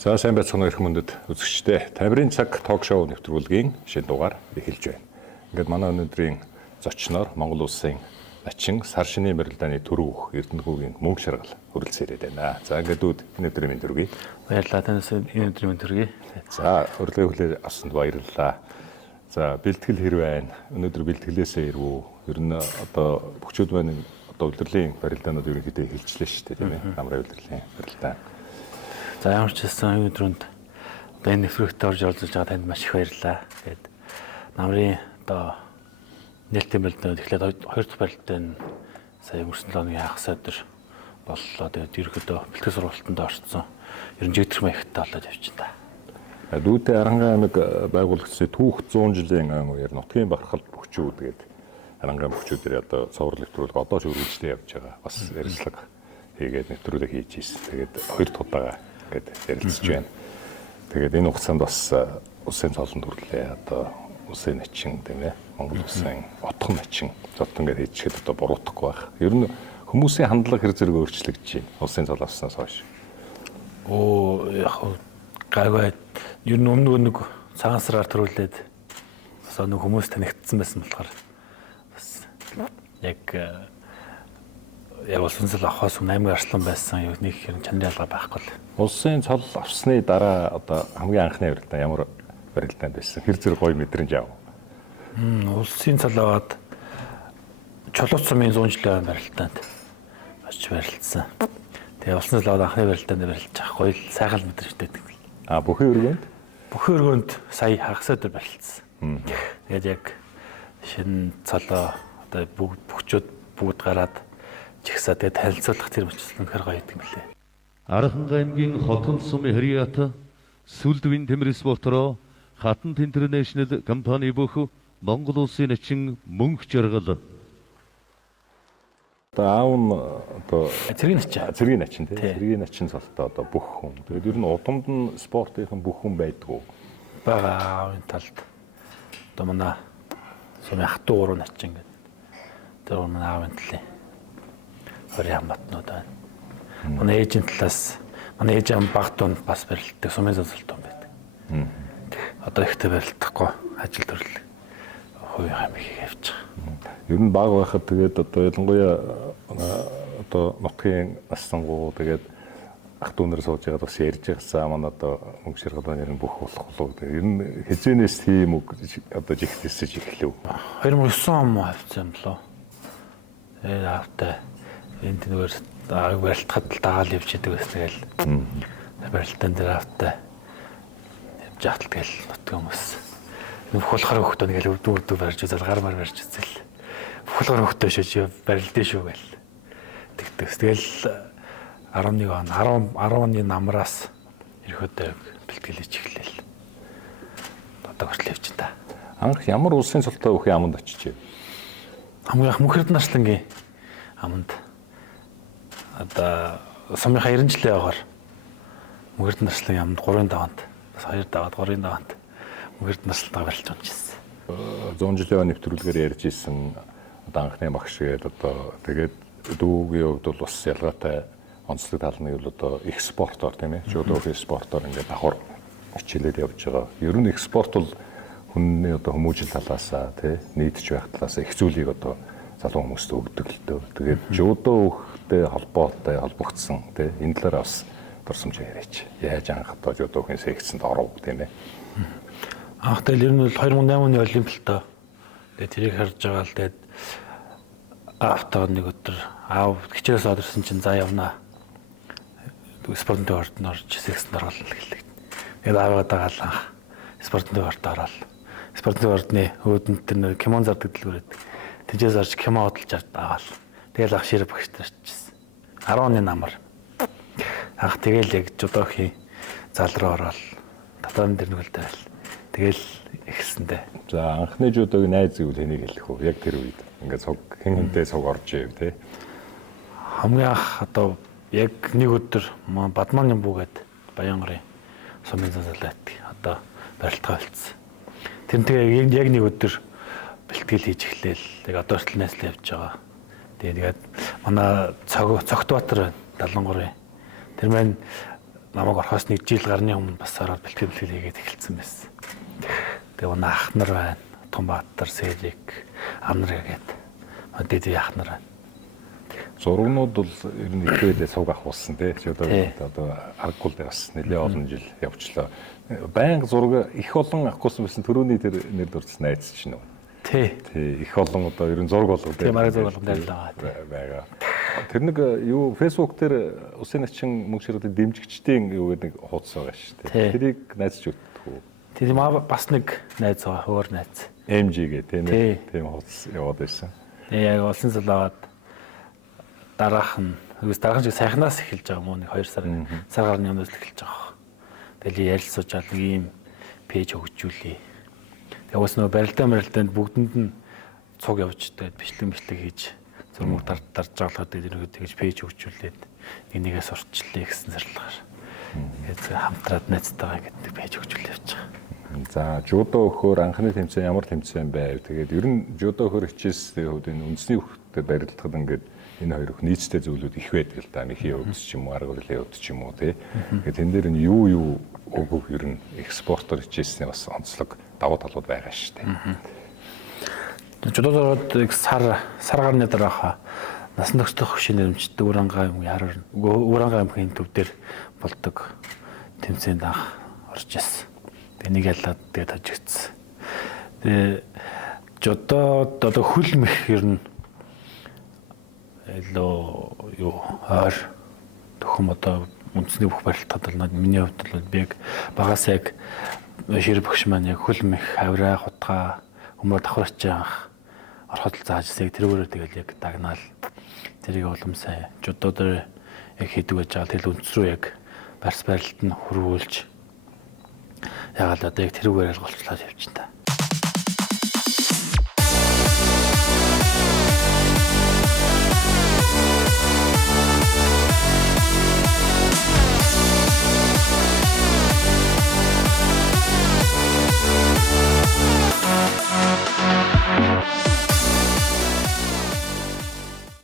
За сайн байцгаана уу хүмүүст үзэгчдээ. Тамирын цаг ток шоу нэвтрүүлгийн шинэ дугаар эхэлж байна. Ингээд манай өнөөдрийн зочноор Монгол улсын начин сар шинийн барилдааны төрөв Эрдэнэхүүгийн мөнгө шаргал хүрэлцэн ирээд байна. За ингээд өнөөдрийн мэнд төргий. Баярлалаа танаас өнөөдрийн мэнд төргий. За урилгын хүлээж авсанд баярлалаа. За бэлтгэл хэрэг байна. Өнөөдөр бэлтгэлээсээ ирвүү. Ер нь одоо бүгчүүд маань одоо удирдлагын барилдаанууд ерөнхийдөө эхэлжлээ шүү дээ, тийм ээ. Намрын удирдлагын барилдаан. За ямар ч гэсэн өнөөдрөнд одоо энэ нэвтрүүлэгт орж оролцож байгаа танд маш их баярлалаа. Тэгээд намрын одоо нээлтийн барилдаанд эхлээд 2 дахь барилдаан сая өнгөрсөн 7 өдрийн хагас өдөр боллоо. Тэгээд ерөөдөө бэлтгэл сургалтанд орцсон. Ер нь жигдэрх маягтай болоод явчихна та. Дүүтэй Арангаан аймаг байгуулагчдын түүх 100 жилийн ан үеэр нутгийн бахархал бүгчүүд тэгээд Арангаан бүгчүүдээр одоо цовруул нэвтрүүлэг одоо ч үргэлжлээ явж байгаа. Бас ярилцлага хийгээд нэвтрүүлэг хийж ийсэн. Тэгээд 2 тудаага гэдэг ярилцж байна. Тэгээд энэ хугацаанд бас улсын цолонд хүрлээ. Одоо улсын начин тийм ээ. Монгол улсын отхон начин зодон гэж хийчихэд одоо буруутахгүй байх. Ер нь хүмүүсийн хандлага хэр зэрэг өөрчлөгдөж байна. Улсын цол авснаас хойш. Яг гайгүй. Ер нь өмнө нэг цагаан сараар төрүүлээд бас нэг хүмүүс танигдсан байсан болохоор бас яг улсын цол авахаас өмнө аймаг арслан байсан юу нэг хэрэг чанарын ялгаа байхгүй л. Улсын цол авсны дараа одоо хамгийн анхны барилдаан ямар барилдаан байсан? Хэр зэрэг гоё мэдрэмж ав? Улсын цол аваад Чулууц сумын 100 жилийн барилдаанд очиж барилдсан. Тэгээ улсын цол аваад анхны барилдаанд барилж авах гоё сайхан мэдрэмжтэй байдаг. Бүхэн өргөнд? Бүхэн өргөнд сая хагас өдөр барилдсан. Тэгээд яг шинэ цолоо одоо бүгчүүд бүгд гараад жигсаа тэгээд танилцуулах тэр мөчлөн хэр гоё идэг мөлий. Аранхан аймгийн Хотгон сумын Хрият Сүлдвийн Тэмэр спортороо Хатан Интернэшнл компани бүх Монгол улсын начин мөнгө жаргал. Одоо аав нь одоо цэргийн начин тийм цэргийн начин цолтой одоо бүх хүн. Тэгээд ер нь удамд нь спортынхан бүх хүн байдгүй. Бага аавын талд одоо манай сумын хатуу гурван начин гэдэг. Тэр манай аавын талын хорийн хамаатнууд байна. Манай ээжийн талаас манай ээж ам баг тунд бас барилддаг сумын золтон байдаг. Одоо ихтэй барилдахгүй ажил төрлөг хувийн хамиг явж байгаа. Ер нь баг байхад тэгээд одоо ялангуяа одоо нутгийн нассангуу тэгээд ах дүүнэр сууж байгаад бас ярьж байгсан манай одоо мөнгө шаргалын нэр нь бүх болох болов. Ер нь хизэнээс тийм үг одоо жигтэсэж эхлэв. 2009 он хавцсан юм болоо. Автай энд нэгээр барилдахад дагаал явж идэг гэсэн тэгэл барилдаан дээр автай явж ахтал тэгэл нутгийн хүмүүс нөх болохоор хөхтөө нэгэл өвдөө барьж үзэл гар мар барьж үзэл болохоор хөхтөө шиж барилдаа шүү гэл тэгтэгс тэгэл 11 он 10-ны намраас ерөөдөө бэлтгэл хийж эхлэв. Одоо хүртэл явж та. Анх ямар улсын цолтой өхөө аманд очижээ? Хамгийн анх Мөнхөрд наршлангийн аманд одоо сумынхаа 90 жилийн агаар Мөнхөрд наршлангийн аманд 3-ын даваанд бас 2 даваад 3-ын даваанд Мөнхөрд наршлантаа барилж унжсэн. 100 жилийн нэвтрүүлгээр ярьж исэн одоо анхны багш гээд одоо тэгээд дүүгийн хувьд бол бас ялгаатай онцлог тал нь бол одоо экспортоор тийм ээ. Жодоогийн экспортоор ингээд давхар хичээлээд явж байгаа. Ер нь экспорт бол хүний одоо хүмүүжил талаасаа тий нийтж байх талаасаа их зүйлийг одоо залуу хүмүүст өгдөг л дөө. Тэгээд жодоо хөхтэй холбоотой холбогдсон тий энэ талаар бас дурсамж яриач. Яаж анх одоо жодоогийн секцэнд оров тийм ээ. Анх тэгэл ер нь 2008 оны олимпиадаа тэгээд тэрийг харж байгаа л тэгээд автаа нэг өдөр аав хичээлээс орсон чинь за явнаа. Спортын төвөрт орж секцэнд оролцох гэлээ. Тэгээд аавгаа дагаал анх спортын төвөрт ороод спортын төвөртний өөдөнд тэр кимон зардаг дэлгүүрээд тэжээс орж кимо хөдөлж аваад тэгэл ах ширэг багш тарчсан. 10 оны намар. Ах тэгэл яг жодоохийн зал руу ороод татварын дэрнүүлд байл. Тэгэл ихсэндээ. За анхны жодоогийн найз гэвэл энийг хэлэх үү? Яг тэр үед ингээд цог хинхэнтэй цог орж ив тий. Хамгийн анх одоо яг нэг өдөр Бадманы бүүгээд Баянгарын сумын залаад одоо барилтгаа болцсон. Тэрнтэйгээ яг нэг өдөр бэлтгэл хийж эхлээл. Яг одоо хүртэл найслаа явж байгаа. Тэгээд манай Цогтбаатар байна 73-ын. Тэр маань намайг орхоос 1 жил гарны өмнө бас ороод бэлтгэл хийгээд эхэлсэн байсан. Тэгээ өнөө ах нар байна. Томбаатар, Сэрэг, Анар гэдэг. Дэдий ах нар байна. Зургнууд бол ер нь ихвэлээ сувг авахулсан тий. Одоо аргагүй л бас нэлээд олон жил явчлаа. Байнга зураг их олон авахгүйсэн байсан төрөний тэр нэр дурдсан найз чинь үү? Тий. Их олон одоо ер нь зураг болгоо тий. Марга зураг болгоо байгаа. Тэр нэг юу Facebook дээр Усын начин мөнгө ширхэг дэмжигчдийн юу гэдэг нэг хуудас байгаа шүү дээ. Тэрийг найзч өгдөг үү? Тэр бас нэг найз байгаа, өөр найз. MG гэдэг тийм хуудас яваад байсан. Тэгээ яг олон зал аваад дараах нь ч сайхнаас эхэлж байгаа мөн 2 сар гарны өмнөөс эхэлж байгаа. Тэгэл ярилцуулж нэг ийм пэйж хөгжүүлээ. Тэгээ бас нөгөө барилдаанд бүгдэнд нь цуг явж тэгээд бичлэг хийж зурмаг дарж жаглаад тэгж пэйж хөгжүүлээд энийгээс урчлаа гэсэн зорилгоор. Тэгээд хамтраад найзтайгаа гэдэг пэйж хөгжүүлээ явж байгаа. За жудо өхөр анхны тэмцээн ямар тэмцээн байв? Тэгээд ер нь жудо өхөр хичээсийн хувьд энэ үндэсний хөвгтөд барилдахад ингээд энэ хоёр их нийцтэй зүйлүүд их байдаг л да. Михи өвдөс ч юм уу, арга барилын өвдөс ч юм уу тий. Тэгээд энэ дээр нь юу өгөх ер нь экспортер хичээсний бас онцлог давуу талууд байгаа шүү дээ. Жудодороод сар гарны дараах насан туршдах хөшийн нэрмжтэй Урангаа аймгийн төв дээр болдог тэмцээнд анх орж ирсэн. Энийг ялаад тэгээд хожигдсан. Тэгээ жодод одоо хөл мэх ер нь илүү юу хойр төхөм одоо үндэсний бүх барилтад бол миний хувьд бол би яг багаас яг ширээ багш маань яг хөл мэх авраа хутгаа өмөр давхарч анх ороход заажсаг тэрүүгээр тэгэл яг дагнаал тэрийг улам сайн жододор яг хийдэг гэж байгаа тэл үндэс рүү яг барс барилт нь хөрвүүлж ягаад одоо яг тэрүүгээр алгуулчлаад явчихна та.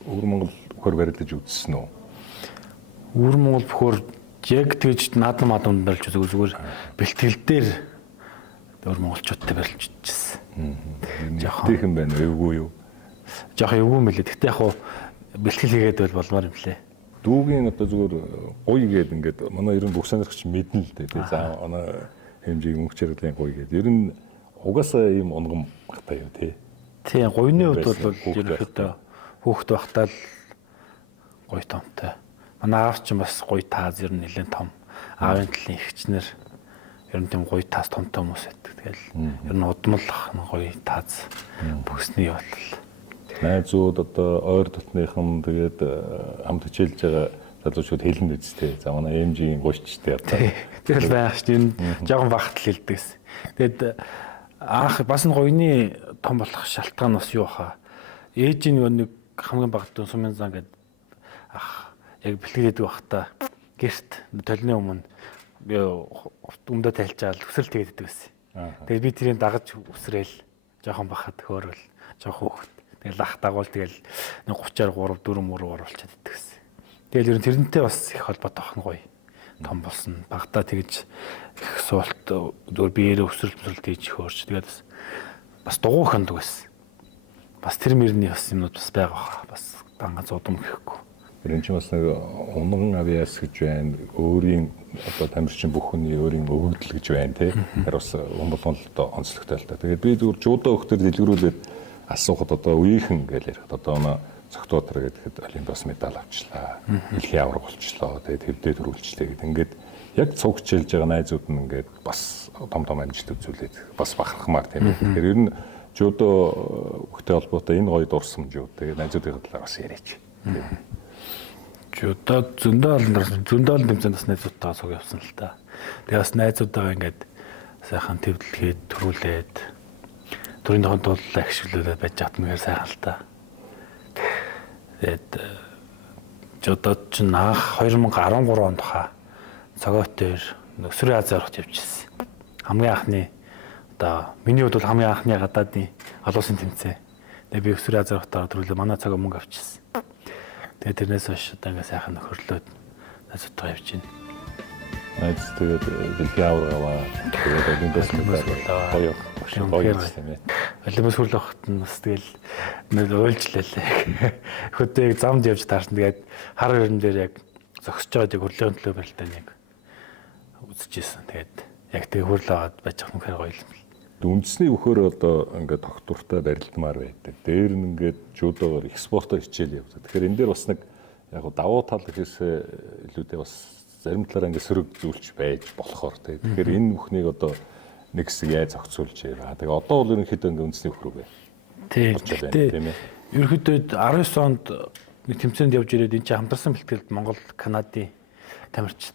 Өвөр Монгол бөхөр барилдаж үзсэн үү? Өвөр Монгол бөхөр яг тэгж наадам барилж зүгээр бэлтгэл дээр өвөр монголчуудтай барилж үзчихсэн. Жохон байна эвгүй юу? Жохон эвгүй мэлээ. Гэхдээ яг бэлтгэл хийгээд бол болмоор юм лээ. Дүүгийн одоо зүгээр гоё гээд ингээд манай ер нь бүх сонирхч мэднэ л дээ. За манай хэмжээгийн мөнгө чиргэлийн гоё гээд ер нь угаасаа ийм унган багтаа юу тий. Тийм гоёны хувьд бол ерөнхийдөө хүүхэд багтаал гоё томтой. Манай аав ч бас гоё тааз ер нь нэлээд том. Аавын талын эгчнэр ер нь тийм гоё таас том хүмүүс байдаг. Тэгэл ер нь удмалах гоё тааз бүсний явдал. Найзууд одоо ойр дотныхан тэгээд хамт хичээлж байгаа залуучууд хэлэн үсттэй. За манай MG-ийн гуйчтэй одоо. Тэгэл байх шүү. Энэ жоохон багтал хэлдэгс. Тэгээд анх бас нэг гоёны том болох шалтгаан бас юу хаа. Ээжийн нэг хамгийн багтсан сумын зан гэдэг ах яг бэлтгэлээд байхдаа гэрт толны өмнө би өмдөө тайлж аваад өсрэлт хийгээд байсан. Тэгээд би тэрийг дагаж өсрээл жоохон бахад хөөрөл жоохон хөөхт. Тэгээд лах дагуул тэгэл 30-аар 3 4 мөр оруулчаад идэгсэн. Тэгэл ер нь тэрнтэй бас их холбоотой ах нь гоё том болсон. Багтаа тэгж их суулт зөв биеэрээ өсрэлт хийж хөөрч. Тэгээд бас дугуй хандаг байсан. Бас тэр мөрний бас юмнууд бас байгаа хаа. Бас данга зодом гэхгүй. Тэр чинь бас нэг унган авиас гэж байна. Өөрийн одоо тамирчин бүхний өөрийн өвөгдөл гэж байна тий. Тэр бас Монголд онцлогтой л та. Тэгээд би зүгээр жуудаа өгтөр дэлгэрүүлээд асуухад одоо үеийнхэн гэж ярихад одоо манай цогтоотор гэхэд олимпиас медаль авчлаа. Дэлхийн авраг болчлоо. Тэгээд хэвдээ төрүүлчлээ гэдэг. Ингээд яг цуг хичээлж байгаа найзууд нь ингээд бас том амжилт үзүүлээд бас бахархмаар тийм. Тэгэхээр ер нь жуудаа өгтэй холбоотой энэ гоё дурсамжууд тэгээд найзуудын талаар бас яриач. Жуудаа зөндөө тэмцээнд бас найзуудтайгаа цуг явсан л та. Тэгээд бас найзуудтайгаа ингээд сайхан төвлөлгээд төрүүлээд төрийн тохиолдол агшиглуулаад байж чадмаар сайхан л та. Тэгээд жуудаад ч анх 2013 онд хаа цагаатээр Өсрийн Азийн ороход явчихсан. Хамгийн анхны одоо миний хувьд бол хамгийн анхны гадаадын олон улсын тэмцээн. Тэгээд би Өсрийн Азийн ороход төрүүлээ манай цагаа мөнгө авчихсан. Тэгээд тэрнээс хойш одоо ингээ сайхан нөхөрлөөд найзуудтай явж байна. Найз тэгээд дэлхийн аваргаа тэгээд олимпиас медаль гоё гоё юм ээ. Олимпиас хүрл авахт нь бас тэгэл нэг уйлжлээ. Хөдөөг замд явж таарсан. Тэгээд хар өрн дээр яг зогсож байгаад яг хөрлөгийн төлөө барилтаа нэг үзчихсэн. Тэгээд яг тэг хүрл аваад байж байгаа юм хэрэг гоё юм. Үндэсний өхөр одоо ингээд тогтвортой барилдмаар байдаг. Дээр нь ингээд жудоогоор экспортоо хичээл явдаг. Тэгэхээр энэ дээр бас нэг яг давуу тал гэхээсээ илүүтэй бас зарим талаараа ингээд сөрөг зүйлч байж болохоор тийм. Тэгэхээр энэ бүхнийг одоо нэг хэсэг яаж зохицуулж яваа. Тэгээ одоо бол ерөнхийдөө ингээд үндэсний өхөр үгүй. Тийм ээ. Ерөнхийдөө 19 онд нэг тэмцээнд явж ирээд энэ чинь хамтарсан бэлтгэлд Монгол, Канадын тамирчид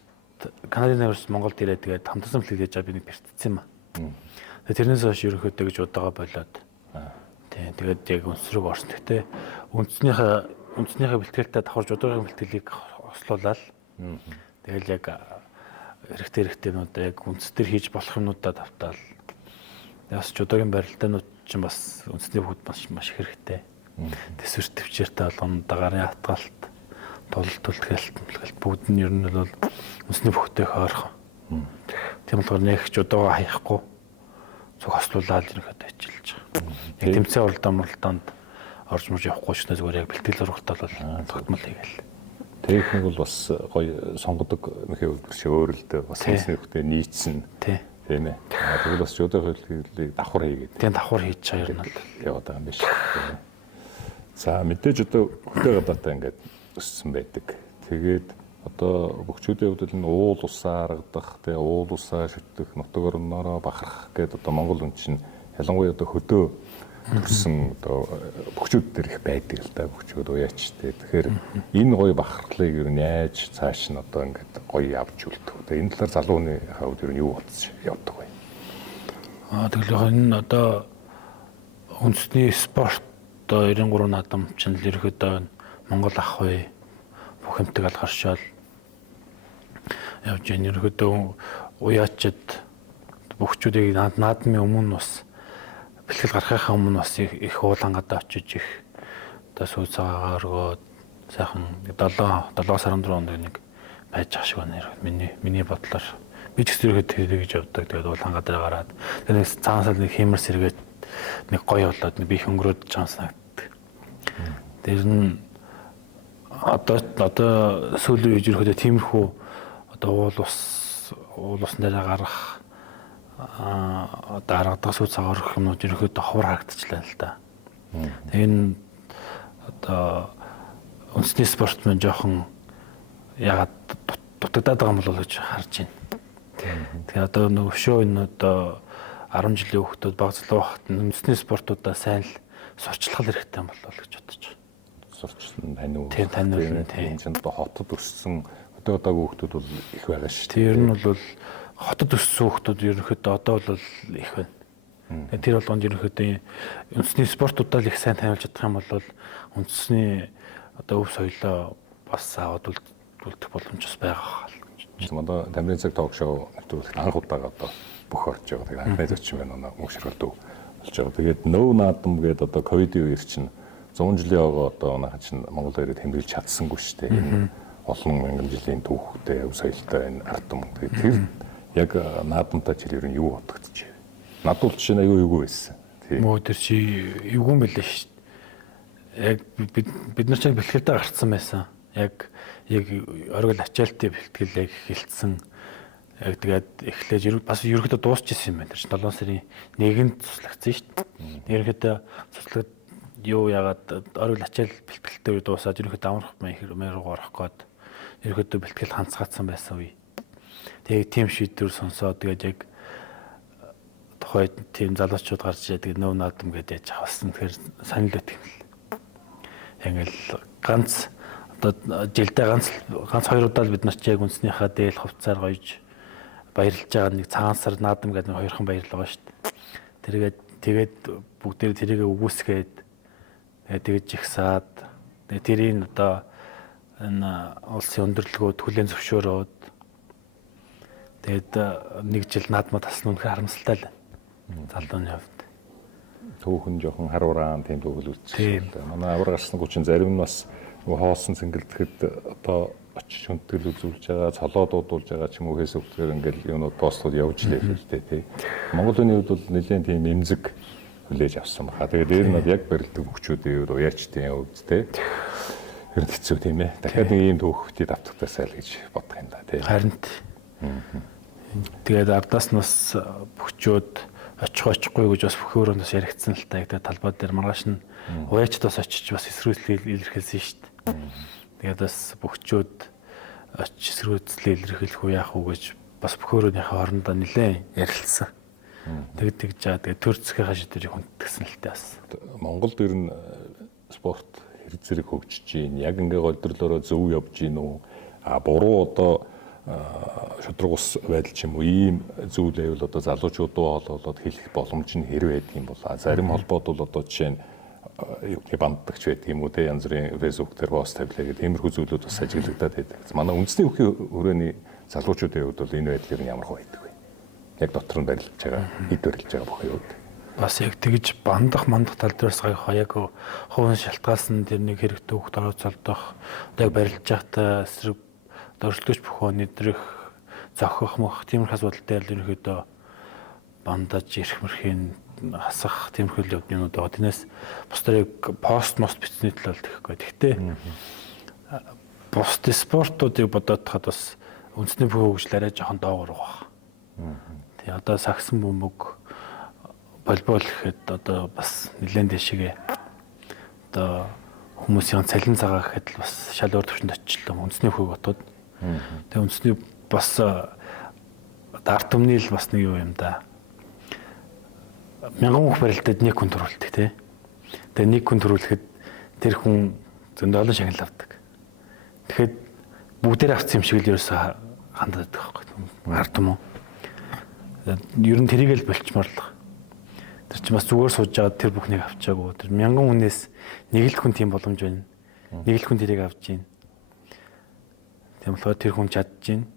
Канадын тамирчид Монголд ирээд тэгээд хамтарсан бэлтгэл хийж би нэг бэртцсэн юм аа. Тэрнээс хойш ерөнхийдөө гэж удаага болоод. Тийм тэгээд яг өнсрөг орсон. Гэхдээ үндснийхээ бэлтгэлтэй давхарж удаагийн бэлтгэлийг ослуулаад тэгэл яг хэрэгтэй нуудаа яг үндстэр хийж болох юмнуудаа давтаал. Бас ч удаагийн барилдаанууд ч бас үндэсний бүгд маш их хэрэгтэй. Тэсвэр төвчээртэй болгоно, дагарын хатгалт, тулалт төлтгэлт бүгд нь ер нь бол үндэсний бүгдтэй хойрхон. Тийм болохоор нэг ч удаагаа хаяхгүй зөв хослуулаад ерөнхийдөө ажиллаж байгаа. Яг тэмцээн уралдаанд орж мөрж явахгүй ч зүгээр яг бэлтгэл урагтаа бол тогтмол хийгээл. Техник бол бас гоё сонгодог мэхээ өгдөр чи өөр л дээ бас хийсний хөхтэй нийцсэн. Тийм ээ. Тэгвэл бас жодоо хэлхийг давхар хийгээд. Тийм давхар хийж чаяр нь бол яваад байгаа юм биш. За мэдээж одоо хөдөө гадаатай ингээд өссөн байдаг. Тэгээд одоо бөхчүүдийн хувьд нь уул усаа харагдах, тэгээ уул усаа шүтэх, нутаг орноороо бахарах гэдэг одоо Монгол хүн чинь ялангуяа одоо хөдөө төрсэн одоо бөхчүүд дээр их байдаг л да бөхчүүд уяачтэй. Тэгэхээр энэ гоё бахархлыг ер нь яаж цааш нь одоо ингээд гоё явж үлдэх. Одоо энэ талаар залууны хавьд ер нь юу бодож явдаг вэ? Тэгэлээ энэ одоо үндэсний спорт одоо 93 наадам чинь л ерөөдөө Монгол ах вэ бүх юмтаг аль харшаал явж яа ерөөдөө уяачид бөхчүүдийг наадмын өмнө бас бэлтгэл гаргахын өмнө бас их уулангаад очиж их одоо сүү цагаагаа өргөөд сайхан 7 сарын 4 онд нэг байж ах шиг байна. Миний бодлоор би ч гэсэн тэрийг гэж явдаг. Тэгээд уулангаад гараад тэгээд цаанасаа нэг хэмэр сэргээд нэг гоё болоод нэг бих өнгөрөөд чанс нагддаг. Тэр нь одоо сүүлийн үеийн ерөөдөө тиймэрхүү одоо уулсан дээр гарах одоо аргадаг сүү цагаар өрөх юмнууд ерөөдөө ховор харагдчихлаа л да. Энэ одоо үндэсний спортмен жоохон ягаад дутагдаад байгаа юм бол гэж харж байна. Тэгээ одоо нөгөө шоу энэ одоо 10 жилийн хүүхдүүд баг залуу багт үндэсний спортуудаа сайн л сурчлах хэрэгтэй юм болов гэж бодож байна. Сурчлан таниу. Тийм таниулна тийм. Энд одоо хотод өссөн одоо хүүхдүүд бол их байгаа шүү дээ. Тэр нь бол хотод өссөн хүүхдүүд ерөнхийдөө одоо бол их байна. Тэр болгонд ерөнхийдөө үндэсний спортуудаа л их сайн таниулж чадах юм бол үндэсний одоо өв соёлоо бас аваад үлдэх боломж бас байгаа. Одоо тамирын цаг ток шоу нэвтрүүлэгт анх удаага одоо бүх орж байгаа. Тэгээд анхны зочин байна мөнгөшрөлтөө болж байгаа. Тэгээд нөө наадам гээд одоо ковидын үеэр чинь 100 жилийн огоо одоо манайхан чинь Монгол ирээд тэмдэглэж чадсангүй шүү дээ. Олон мянган жилийн түүхтэй өв соёлтой энэ ард түмэн. Тэр яг наадамтай жил ер нь юу бодогдож байна? Надад чинь аюу байсан. Тийм. Мөө тэр чи эвгүй юм байлаа шүү дээ. Яг бид нар чинь бэлтгэлдээ гарцсан байсан. Яг оргил ачаалтын бэлтгэл яг эхэлсэн. Яг тэгээд эхлээд бас ерөөхдөө дуусчихсан юм байна. Тэр чинь 7 сарын 1-нд цуслагдсан шүү дээ. Ерөөхдөө цуслаад юу ягаад оргил ачаал бэлтгэлтэй үе дуусаад ерөөхдөө амрах маяг руу орох гээд ерөөхдөө бэлтгэл ханцгаацсан байсан үе. Тэгээд тийм шийдвэр сонсоод тэгээд яг тухайд тийм залуучууд гарч ирээд тэгээд нөө наадам гэдээ яаж авсан. Тэгэхээр санал өгөх. Ингээл ганц одоо жилдээ ганц хоёр удаа л бид нар ч яг үндэснийхаа дээл хувцаар гоёж баярлж байгаа нэг цагаан сар наадам гэдэг нэг хоёрхан баярлал байгаа шүү дээ. Тэгээд бүгдээр тэрийг үгүйсгээд тэгээд жигсаад тэгээд тэрийг одоо энэ улсын өндөрлөгөө хүлээн зөвшөөрөөд тэгээд нэг жил наадмаа тасна үнэхээр харамсалтай л байна. Залууны хувьд. Түүхэн жоохон харууран тийм төгөл үлдсэн. Манай авар гарсны хүчин зарим нь бас хоосон цэнгэлдэхэд одоо очиж хүндэтгэл үзүүлж байгаа, цолоо дуудуулж байгаа ч юм уу фэйсбүүкээр ингээл юунууд постлууд явуулж лээ л дээ тий. Монгол хүний хувьд бол нэлээд тийм эмзэг хүлээж авсан баха. Тэгээд дээр нь яг барилдаг хүчүүдийн хувьд уяачдын хувьд тий. Ер нь хэцүү тийм ээ. Дахиад нэг ийм төвхөтий давтагдасаа л гэж бодох юм да тий. Харин тэгээд ардаас нь бас бөхчүүд очихгүй гэж бас бүх өрөөнд бас яригдсан л та. Тэгээд талбай дээр маргааш нь уяачд бас очиж бас эсрүүцлийг илэрхийлсэн шүү дээ. Тэгээд бас бөхчүүд очиж эсрүүцлийг илэрхийлэх үү яах уу гэж бас бүх өрөөнийхөө хоорондоо нэлээд ярилцсан. Тэгээд тэгээд төр засгийнхаа шийдвэрийг хүндэтгсэн л та бас. Монголд ер нь спорт хэрэг зэрэг хөгжиж гин яг ингээ голдролороо зөв явж гин үү? Буруу одоо шудраг ус байдал ч юм уу ийм зүйл байвал одоо залуучуудаа олоод хэлэх боломж нь хэрэг байдаг юм бол зарим холбоод бол одоо жишээ нь юуны банддагч байдаг юм уу те янз бүрийн фэйсбүүк дээр пост тавилаа гэдэг иймэрхүү зүйлүүд бас ажиглагдаад байдаг. Манай үндэсний өхний хүрээний залуучуудын хувьд бол энэ байдал ер нь ямар байдаг вэ? Яг дотор нь барилж байгаа, хэд барилж байгаа бүх юм. Бас яг тэгж бандах тал дээрс яг хувийн шалтгаалсан тэр нэг хэрэгтэй хөлт орооцолдох яг барилж байхдаа эсрэг дөрвөлтөж бүхэн нэдрэх зохих мөх тиймэрхүү асуудалтай л ерөнхийдөө бандаж ирэх мөрхийн хасах тиймэрхүү юмнууд байгаа. Тэрнээс бусдыг пост бичсний төлөө тэгэхгүй. Гэхдээ бусд спортуудыг бодоод хахад бас үндэсний бүх хөгжил арай жоохон доогуур байгаа. Тэгээ одоо сагсан бөмбөг волейбол гэхэд одоо бас нэлээд дэшигээ одоо хүмүүсийн цалин цагаа гэхэд бас шал өөр төвшөнд очилоо үндэсний хөөг отод. Тэгээ үндэсний бас ард түмний л бас нэг юм да. 1000 хүн барилдад 1 хүн төрүүлдэг тий. Тэгээ 1 хүн төрүүлэхэд тэр хүн зөндөө олон шагнал авдаг. Тэгэхэд бүгдээр авсан юм шиг л ерөөсө хандаад байгаа байхгүй. Ард түмэн. Ер нь тэрийг л болчмоор л. Тэр чинь бас зүгээр сууж байгаа тэр бүхнийг авчаагүй. Тэр 1000 хүнээс нэг л хүн тийм боломж байна. Нэг л хүн тэрийг авч гин. Тийм болохоор тэр хүн чадж гин.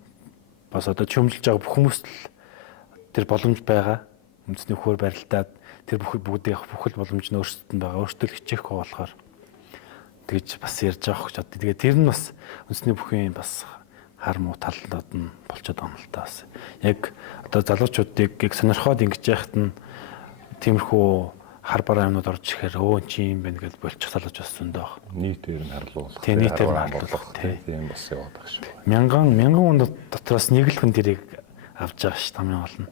Бас одоо чөмжилж байгаа бүх хүмүүст л тэр боломж байгаа. Үндэсний хөр барилдаад тэр бүгдийн бүхэл боломж нь өөрсдөд нь байгаа. Өөртөө хичээхгүй болохоор тэгж бас ярьж байгаа гэж бодъё. Тэгээд тэр нь бас үндэсний бүхэн бас хар муу талууд нь болчиход байгаа юм л та бас. Яг одоо залуучуудыг яг сонирхоод ингэж яхад нь тиймэрхүү хар бараа юмнууд орж ирэхээр өө чи юм байна гэж болчих залууч бас зөндөө баг. Нийтээр нь харлуулах. Тийм нийтээр нь харлуулах тийм бас яваад байгаа шүү. 1000 хүн дотроос нэг л хүн тэрийг авч байгаа ш тамийн болно.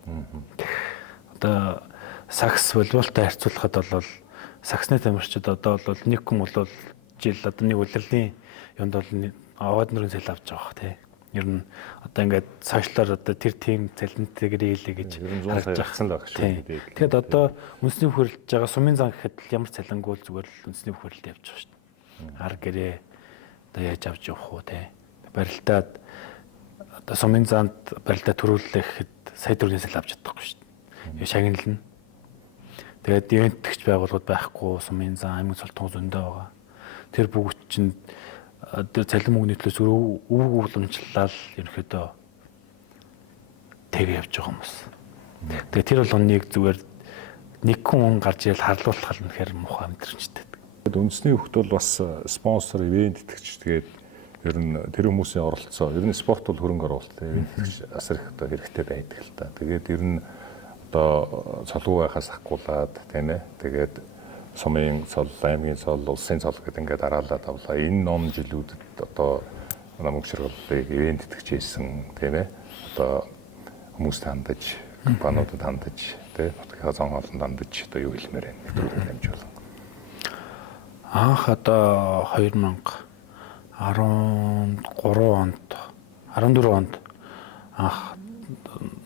Одоо сакс волейболтой харьцуулахад бол саксны тамирчид одоо бол нэг хүн бол жил одоо нэг улирлын юмд бол аваад нэрийн цалин авч байгаа тий. Ер нь одоо ингээд цаашлаар одоо тэр тим цалинтайгээр ийлээ гэж харж байгаа л байгаа шүү. Тэгэхээр одоо үндэсний хөрөлж байгаа сумын зан гэхэд ямар цалингүй зүгээр л үндэсний хөрөлд явж байгаа шүү дээ. Ар гэрээ одоо яаж авч явах уу тий. Барилдаад одоо сумын занд барилдаа төрүүллээ гэхэд сая төгрөгийн цалин авч чадахгүй шүү дээ. Шагнална. Тэгээд ивентгч байгууллагууд байхгүй сумын зан аймаг цолтон зөндөө байгаа. Тэр бүгд чинь тэр цалин мөнгөний төлөөс өвөг уламжлалал ерөнхийдөө тэгээ явж байгаа хүмүүс. Тэгээ тэр бол нэг зүгээр нэг хүн гарч ирэл харлуулах гал нэхэр муухай амьдрчихдээ. Үндэсний хөлт бол бас спонсор ивент итгэгч тэгээд ер нь тэр хүмүүсийн оролцоо ер нь спорт бол хөрөнгө оруулалт ивент итгэгч асар их одоо хэрэгтэй байдаг л та. Тэгээд ер нь одоо цолгүй байхаас ахгуулаад тийм ээ. Тэгээд сумын цол, аймгийн цол, улсын цол гэдэг ингээд дараалаад авлаа. Энэ ном жилүүдэд одоо намаг ширгалыг ивент итгэж ийсэн тийм ээ. Одоо хүмүүст хандаж, компаниудад хандаж, тийм нутгийнхаа зон хоолнд хандаж одоо юу хэлмээр байна. Нэвтрүүлэг дамжуулан. Анх одоо 14 онд анх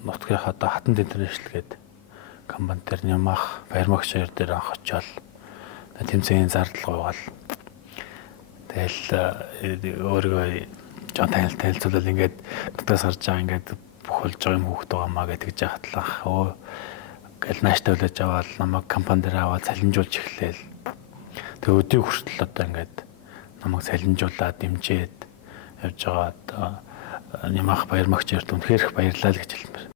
нутгийнхаа одоо хатан интернэшнл гэдэг компани дээр нямах баярмагч хоёр дээр анх очиод тэмцээний зардал гуйгаал. Тэгэл өөрийгөө жоо танилцуулаад ингээд дотоос гарч байгаа ингээд бүх болж байгаа юм хөөхт байгаа маа гэдэг жахтлах. Гэл нааштай үлээж аваад намайг компани дээр аваад салинжуулж эхлээл. Тэг өдөө хүртэл одоо ингээд намайг салинжуулаад дэмжиж явж байгаа нямах баярмагч хоёрт үнэхээр их баярлалаа л гэж хэлмээр.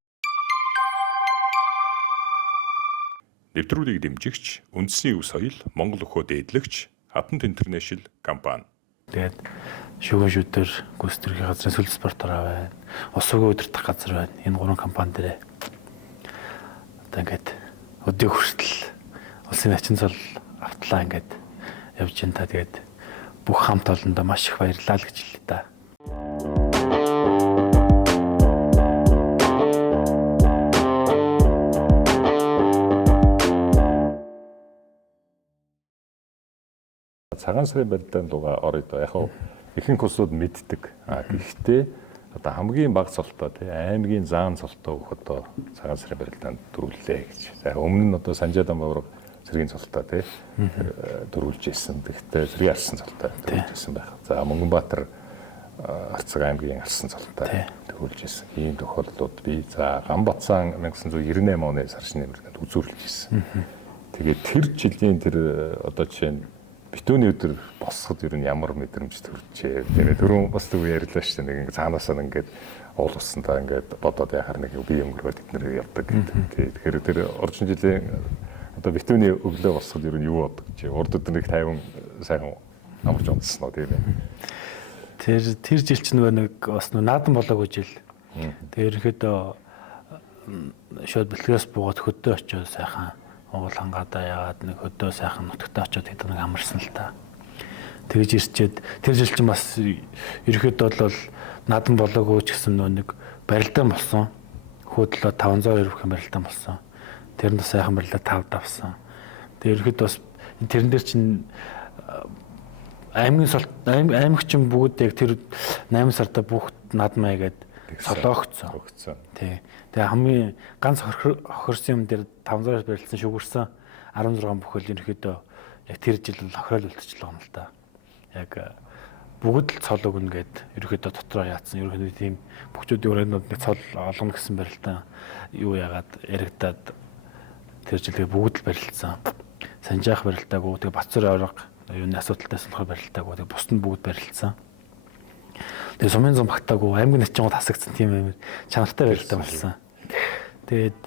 Нэвтрүүлгийг дэмжигч үндэсний өв соёл Монгол өхөө дээдлэгч Хатант Интернэшнл компани. Тэгээд шүүгэн шүдэр гүйцэтгэх газрын сүлд спортороо байна. Усуугийн удирдах газар байна. Энэ 3 компани дээр одоо ингээд өдөө хүртэл улсын ачин цол автлаа ингээд явж байна та. Тэгээд бүх хамт олондоо маш их баярлалаа л гэж хэлээ та. Цагаан сарын барилдаанд дугаа оройдоо яг ихэнх улсууд мэддэг. Гэхдээ одоо хамгийн бага цолтой аймгийн заан цолтой бүх одоо цагаан сарын барилдаанд дөрвөллээ гэж. За өмнө нь одоо Санжаадан Боврог цэргийн цолтой дөрвөлж ирсэн. Гэхдээ цэргийн арсан цолтой дөрвөлж ирсэн байх. За Мөнгөнбаатар Арцаг аймгийн арсан цолтой дөрвөлж ирсэн. Ийм тохиолдлууд бий. За Ганбатсан 1998 оны саршны барилдаанд үзүүлж ирсэн. Тэгээд тэр жилийн тэр одоо жишээ нь битүүний өдөр босоход ер нь ямар мэдрэмж төржээ. Тэгээд түрүүн бас түг ярьлаа шүү дээ. Нэг цаанаасаа ингээд уул уссантаа ингээд бодоод яхаар нэг бие өнгөрөөд эднэр явдаг гэдэг. Тэгэхээр тэр орчин жилийн одоо битүүний өглөө босоход ер нь юу бодог чи урд өдөр нэг 50 сайхан амарч унтсан уу тийм ээ. Тэр жил ч нэг бас наадан болоогүй жил. Тэгээд ерөнхийдөө шууд бэлгээс буугаад хөдөө очиод сайхан уул хангаадаа яагаад нэг хөдөө сайхан нутагтаа очиод хэд нэг амарсан л та. Тэгж ирчээд тэр жил чинь бас ерөөхдөө бол наадам болоогүй ч гэсэн нэг барилдаан болсон. Хөөдлөө 502 бүхэн барилдаан болсон. Тэр нь сайхан барилдаа 5 давсан. Тэгээ ерөөхдөө бас тэрэн дээр чинь аймаг чинь бүгд яг тэр 8 сарда бүх наадмаа игээд солоогцсон. Тий. Тэгээ хамгийн ганц хохирсон юм дээр 500-аас барилдсан шүгэрсэн 16 бүхэл ерөөхдөө яг тэр жил хохирол үлдчихлээ юм л да. Яг бүгд л цол өгнө гэд ерөөхдөө дотроо яатсан. Ерөөхдөө тийм бүгдүүдийн өрөөнүүд нэг цол олгоно гэсэн барилдаа юу яагаад яригадаад тэр жилгээ бүгд л барилдсан. Санжаах барилдаагүй, тэгээ Бацар орог юуны асуудалтай болохоор барилдаагүй, тэгээ бусд нь бүгд барилдсан. Тэгээ сумын зам багтаагүй аймгийн начингууд хасагдсан тийм амар чанартай барилдаа болсон. Тэгээд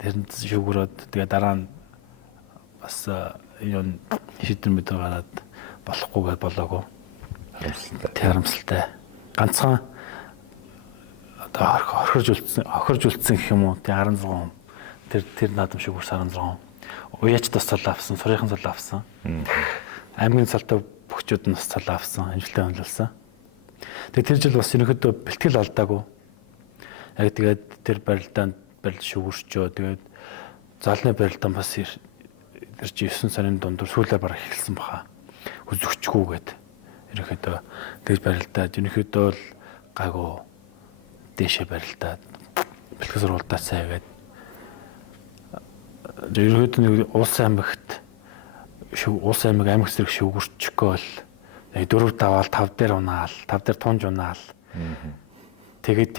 тэрэнд шүүгрээд тэгээ дараа нь бас юу шийдвэр мэдээ гараад болохгүйгээ болоогүй. Харамсалтай. Ганцхан одоо хохирж үлдсэн гэх юм уу? Тэгээ 16 тэр наадам шүүгэрс 16. Уяач тус цол авсан, сурынхан цол авсан. Аймгийн цолтой бөхчүүд нь бас цол авсан, амжилттай хөндлөсөн. Тэгээ тэр жил бас ерөнхийдөө бэлтгэл алдаагүй. Яг тэгээд тэр барилдаанд шүүгэрчөө тэгээд залны барилдаан бас тэр чи 9 сарын дундуур сүүлээр барах эхэлсэн баха. Үзэгчгүйгээд ерөнхийдөө тэгж барилдаад ерөнхийдөө л гайгүй дээшээ барилдаад бэлтгэл сургуультаа цайгаад ерөнхийдөө нэг улс аймагт аймаг зэрэг шүүгэрчгөөл 4 даваал 5 дээр унаал 5 дээр тунж унаал тэгээд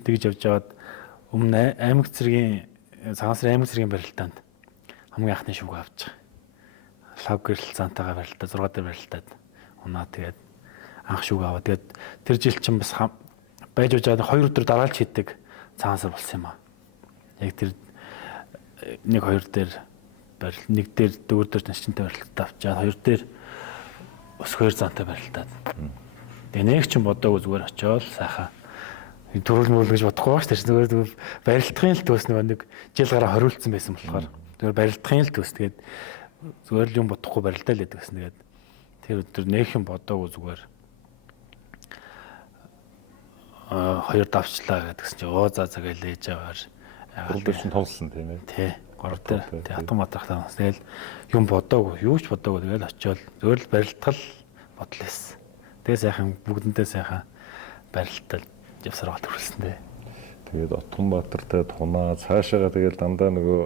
тэгж явж аваад өмнө аймаг зэргийн цагаан сарын аймаг зэргийн барилдаанд хамгийн анхны шүүг авч байгаа. Лав гэрэл цаантайгаа барилдаа 6 дээр барилдаад унаа тэгээд анх шүүг аваа. Тэгээд тэр жил чинь бас байж байгаа 2 өдөр дараалж хийдэг цагаан сар болсон юм аа. Яг тэр 1-2 дээр барил нэг дээр 4 дээр начинтай барилдаа авчаад 2 дээр ус 2 цаантай барилдаад. Тэгээ нэг ч юм бодоогүй зүгээр очиод сайхан төрүүлмөл гэж бодохгүй бааш тэр зүгээр барилдахын л төс нэг жил гараа хориулсан байсан болохоор зүгээр барилдахын л төс тэгээд зүгээр л юм бодохгүй барилдаа л гэдэг гэсэн. Тэгээд тэр өдөр нэг юм бодоогүй зүгээр 2 давчлаа гэдгсэн чи за гээл ээж аваар Гурав дээр тулсан тийм ээ. Тий. 3 дээр тий хатан матрахтаа. Тэгэл юм бодоогүй, юу ч бодоогүй тэгэл очиод зөвл барилдгал бодлоос. Тэгээ сайхан бүгдэндээ сайхан барилдал явсараа төрүүлсэн дээ. Тэгээд Отгонбаатартай тунаа цаашаага тэгэл дандаа нөгөө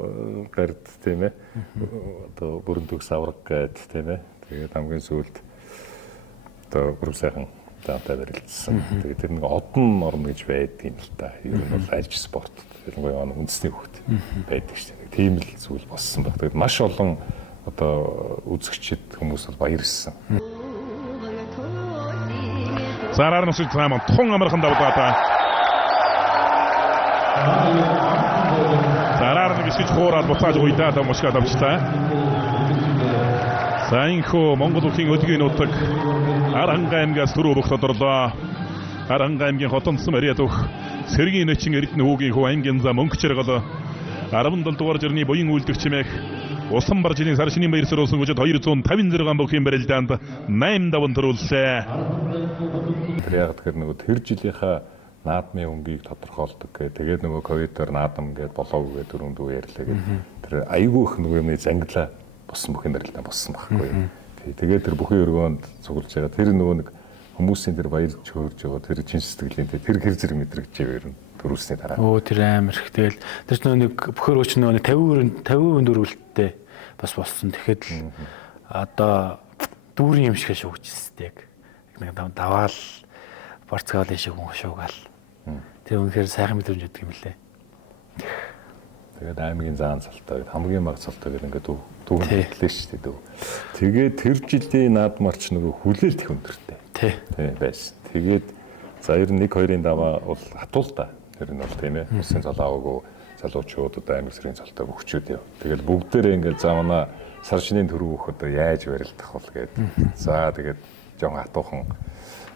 гард тийм ээ. Одоо бүрэн төгс авраг гээд тийм ээ. Тэгээд хамгийн сүүлд одоо гүрэн сайхан даантай барилдсан. Тэгээд тэр нэг одон орно гэж байдаг юм л та. Ер нь бол альж спорт ялангуяа үндэсний хөвгт байдаг шүү дээ. Тийм л зүйл болсон баг. Тэгээд маш олон одоо үзэгчид хүмүүс бол баярлсан. Зараар нь сэтгмэн тун амархан давдаата. Зараар нь бисгэж хуураад буцааж уйдаад мушгаа давчлаа. Сайнхо Монгол улсын өдгийн нутаг Аранга аймгаас түрүү бүх тодорлоо. Аранга аймгийн хотон цэм яриад өг Сэргийн Нэчин Эрдэнэ хүүгийн хөв аймгийн зам мөнгө чиргал 17 дугаар жирний буян үйлдэх чимээх Усан баржны сар шинийн баяр сурсан гүжид 256 бүхийн барилдаанд 8 даван төрүүллээ. Тэр яг тэр нөгөө тэр жилийнхаа наадмын өнгийг тодорхойлдог гэх. Тэгээд нөгөө ковидоор наадам гээд болоогүй гэдэг дөрөв ярьлаа гэх. Тэр айгүй их нөгөө юм зангилаа боссон бүхэн барилдаа боссон байхгүй. Тэгээд тэр бүхэн өргөөнд цуглаж байгаа. Тэр нөгөө нэг хүмүүсийн тэр баярлж хөөрж байгаа тэр чин сэтгэлийн тэр хэр зэрэг мэдрэгч байв юм төрүүлсний дараа. Тэр амар их. Тэгэл тэр ч нэг бүхөр өч нэг 50% дөрвөлттэй бас болсон. Тэгэхэд одоо дүүрэн юм шиг шүүгчстэй яг нэг даваал борцгаал шиг хүн шуугаал. Тэр үнэхээр сайхан мэдрэмж өгдөг юм лээ. Тэгээд аймгийн заан цалтаа хамгийн мага цалтаа гэдэг ингээд дүүрэн хэллээ шүү дээ. Тэгээд тэр жилийн наадмарч нөгөө хүлээлт их өндөртэй. Тий байсан. Тэгээд за 91-2-ын даваа бол хатуулта. Тэр нь бол тийм ээ. Усын залаагүй залуучууд одоо аймаг сэргийн цалтаа өгчүүд яв. Тэгэл бүгдээрээ ингээд за манай сар шинийн төрөв өгөх одоо яаж барилдах бол гээд. За тэгээд жоон хатуухан